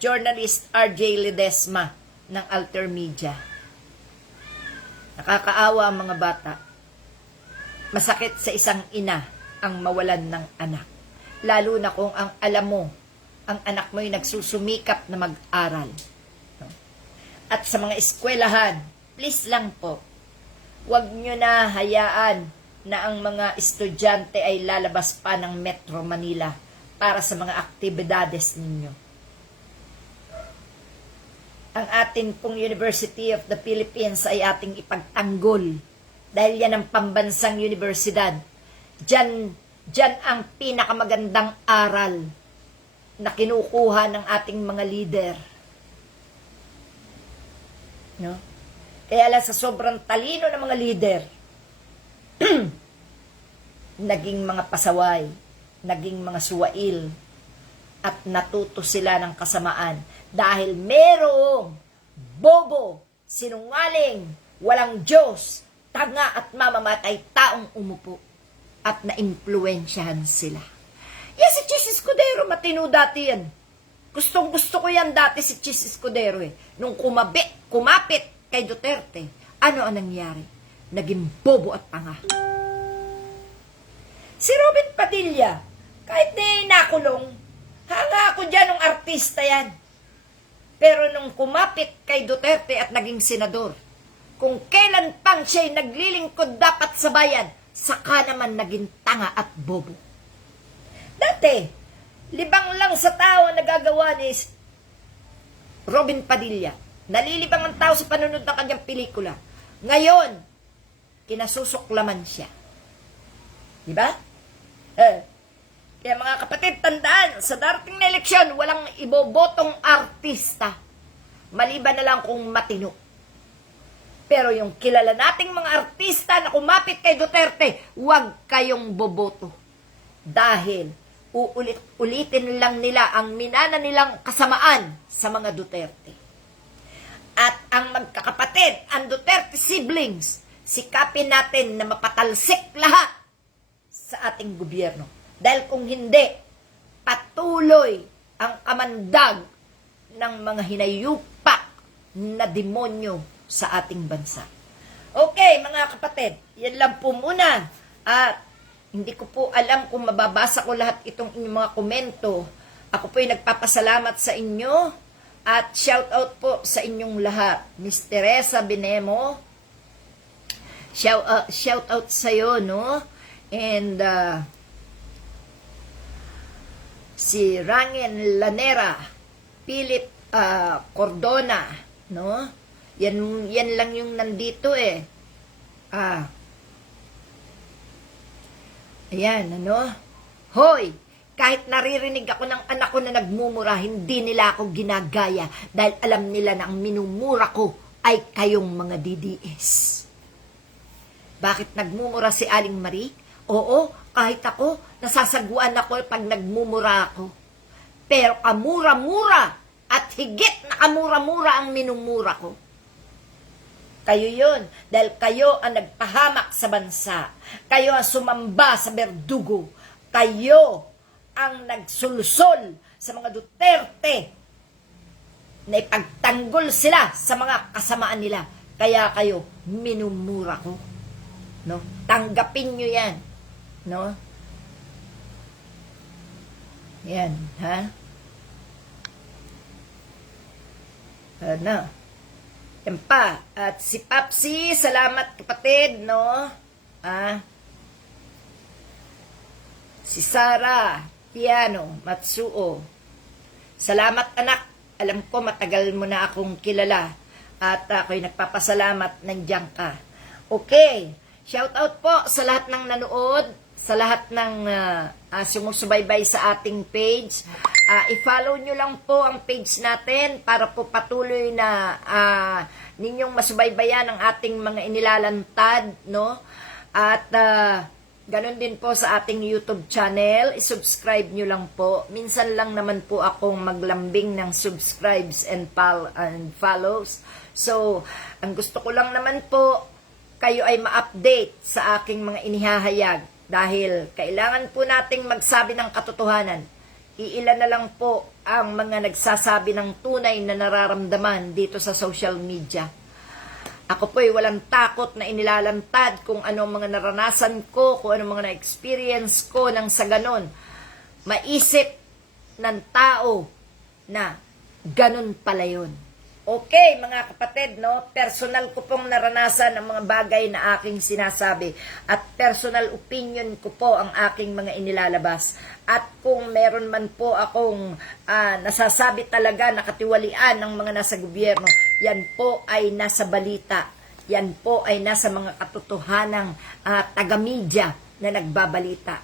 journalist RJ Ledesma ng Altermedia. Nakakaawa ang mga bata. Masakit sa isang ina ang mawalan ng anak. Lalo na kung ang alam mo, ang anak mo ay nagsusumikap na mag-aral. At sa mga eskwelahan, please lang po, huwag nyo na hayaan na ang mga estudyante ay lalabas pa ng Metro Manila para sa mga aktibidades ninyo. Ang atin pong University of the Philippines ay ating ipagtanggol dahil yan ang pambansang universidad. Diyan ang pinakamagandang aral na kinukuha ng ating mga leader. No? Kaya lang sa sobrang talino ng mga leader, naging mga pasaway, naging mga suwail, at natuto sila ng kasamaan dahil merong bobo, sinungaling, walang Diyos, tanga at mamamatay taong umupo at naimpluwensyahan sila. Yes, si Chis Escudero, matino dati yan. Gustong gusto ko yan dati si Chis Escudero eh. Nung kumapit kay Duterte, ano ang nangyari? Naging bobo at tanga. Si Robin Padilla, kahit na nakulong, hanga ako dyan ng artista yan. Pero nung kumapit kay Duterte at naging senador, kung kailan pang siya'y naglilingkod dapat sa bayan, saka naman naging tanga at bobo. Dati, libang lang sa tao ang nagagawa ni Robin Padilla. Nalilibang ang tao sa panunod ng kanyang pelikula. Ngayon, kinasusuklaman siya. Diba? Kaya mga kapatid, tandaan, sa darating na eleksyon, walang ibobotong artista. Maliban na lang kung matino. Pero yung kilala nating mga artista na kumapit kay Duterte, huwag kayong boboto. Dahil ulitin lang nila ang minana nilang kasamaan sa mga Duterte. At ang magkakapatid, ang Duterte siblings, sikapin natin na mapatalsik lahat sa ating gobyerno. Dahil kung hindi, patuloy ang kamandag ng mga hinayupak na demonyo sa ating bansa. Okay, mga kapatid, yan lang po muna. At hindi ko po alam kung mababasa ko lahat itong inyong mga komento. Ako po ay nagpapasalamat sa inyo at shout out po sa inyong lahat. Miss Teresa Benemo, Shout out sa'yo, no? And si Rangel Lanera, Philip Cordona, no? Yan lang yung nandito eh. Ayan, ano? Hoy! Kahit naririnig ako ng anak ko na nagmumura, hindi nila ako ginagaya dahil alam nila na ang minumura ko ay kayong mga DDS. Bakit nagmumura si Aling Marie? Oo, kahit ako, nasasaguan ako pag nagmumura ako. Pero kamura-mura at higit na kamura-mura ang minumura ko. Kayo yun, dahil kayo ang nagpahamak sa bansa. Kayo ang sumamba sa berdugo. Kayo ang nagsulusol sa mga Duterte na ipagtanggol sila sa mga kasamaan nila. Kaya kayo, minumura ko. No? Tanggapin nyo yan. No? Yan, ha? Ano? Yan pa. At si Papsi, salamat kapatid, no? Si Sarah Piano Matsuo, salamat anak. Alam ko matagal mo na akong kilala at ako'y nagpapasalamat nandiyan ka. Okay, shout out po sa lahat ng nanood, sa lahat ng sumusubaybay sa ating page. I-follow nyo lang po ang page natin para po patuloy na ninyong masubaybayan ang ating mga inilalantad, no? At ganon din po sa ating YouTube channel. I-subscribe nyo lang po. Minsan lang naman po akong maglambing ng subscribes and follows. So, ang gusto ko lang naman po, kayo ay ma-update sa aking mga inihahayag. Dahil kailangan po nating magsabi ng katotohanan. Iilan na lang po ang mga nagsasabi ng tunay na nararamdaman dito sa social media. Ako po'y walang takot na inilalantad kung ano mga naranasan ko, kung ano mga na-experience ko nang sa ganon. Maisip ng tao na ganon pala yun. Okay, mga kapatid, no? Personal ko pong naranasan ang mga bagay na aking sinasabi at personal opinion ko po ang aking mga inilalabas. At kung meron man po akong nasasabi talaga na katiwalian ng mga nasa gobyerno, yan po ay nasa balita. Yan po ay nasa mga katotohanang taga-media na nagbabalita.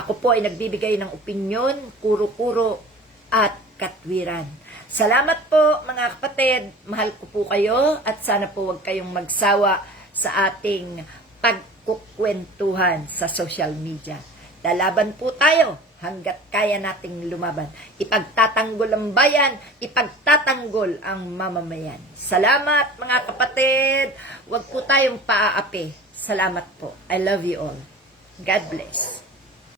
Ako po ay nagbibigay ng opinyon, kuro-kuro at katwiran. Salamat po mga kapatid, mahal ko po kayo at sana po huwag kayong magsawa sa ating pagkukwentuhan sa social media. Lalaban po tayo hanggat kaya nating lumaban. Ipagtatanggol ang bayan, ipagtatanggol ang mamamayan. Salamat mga kapatid, huwag po tayong paaapi. Salamat po. I love you all. God bless.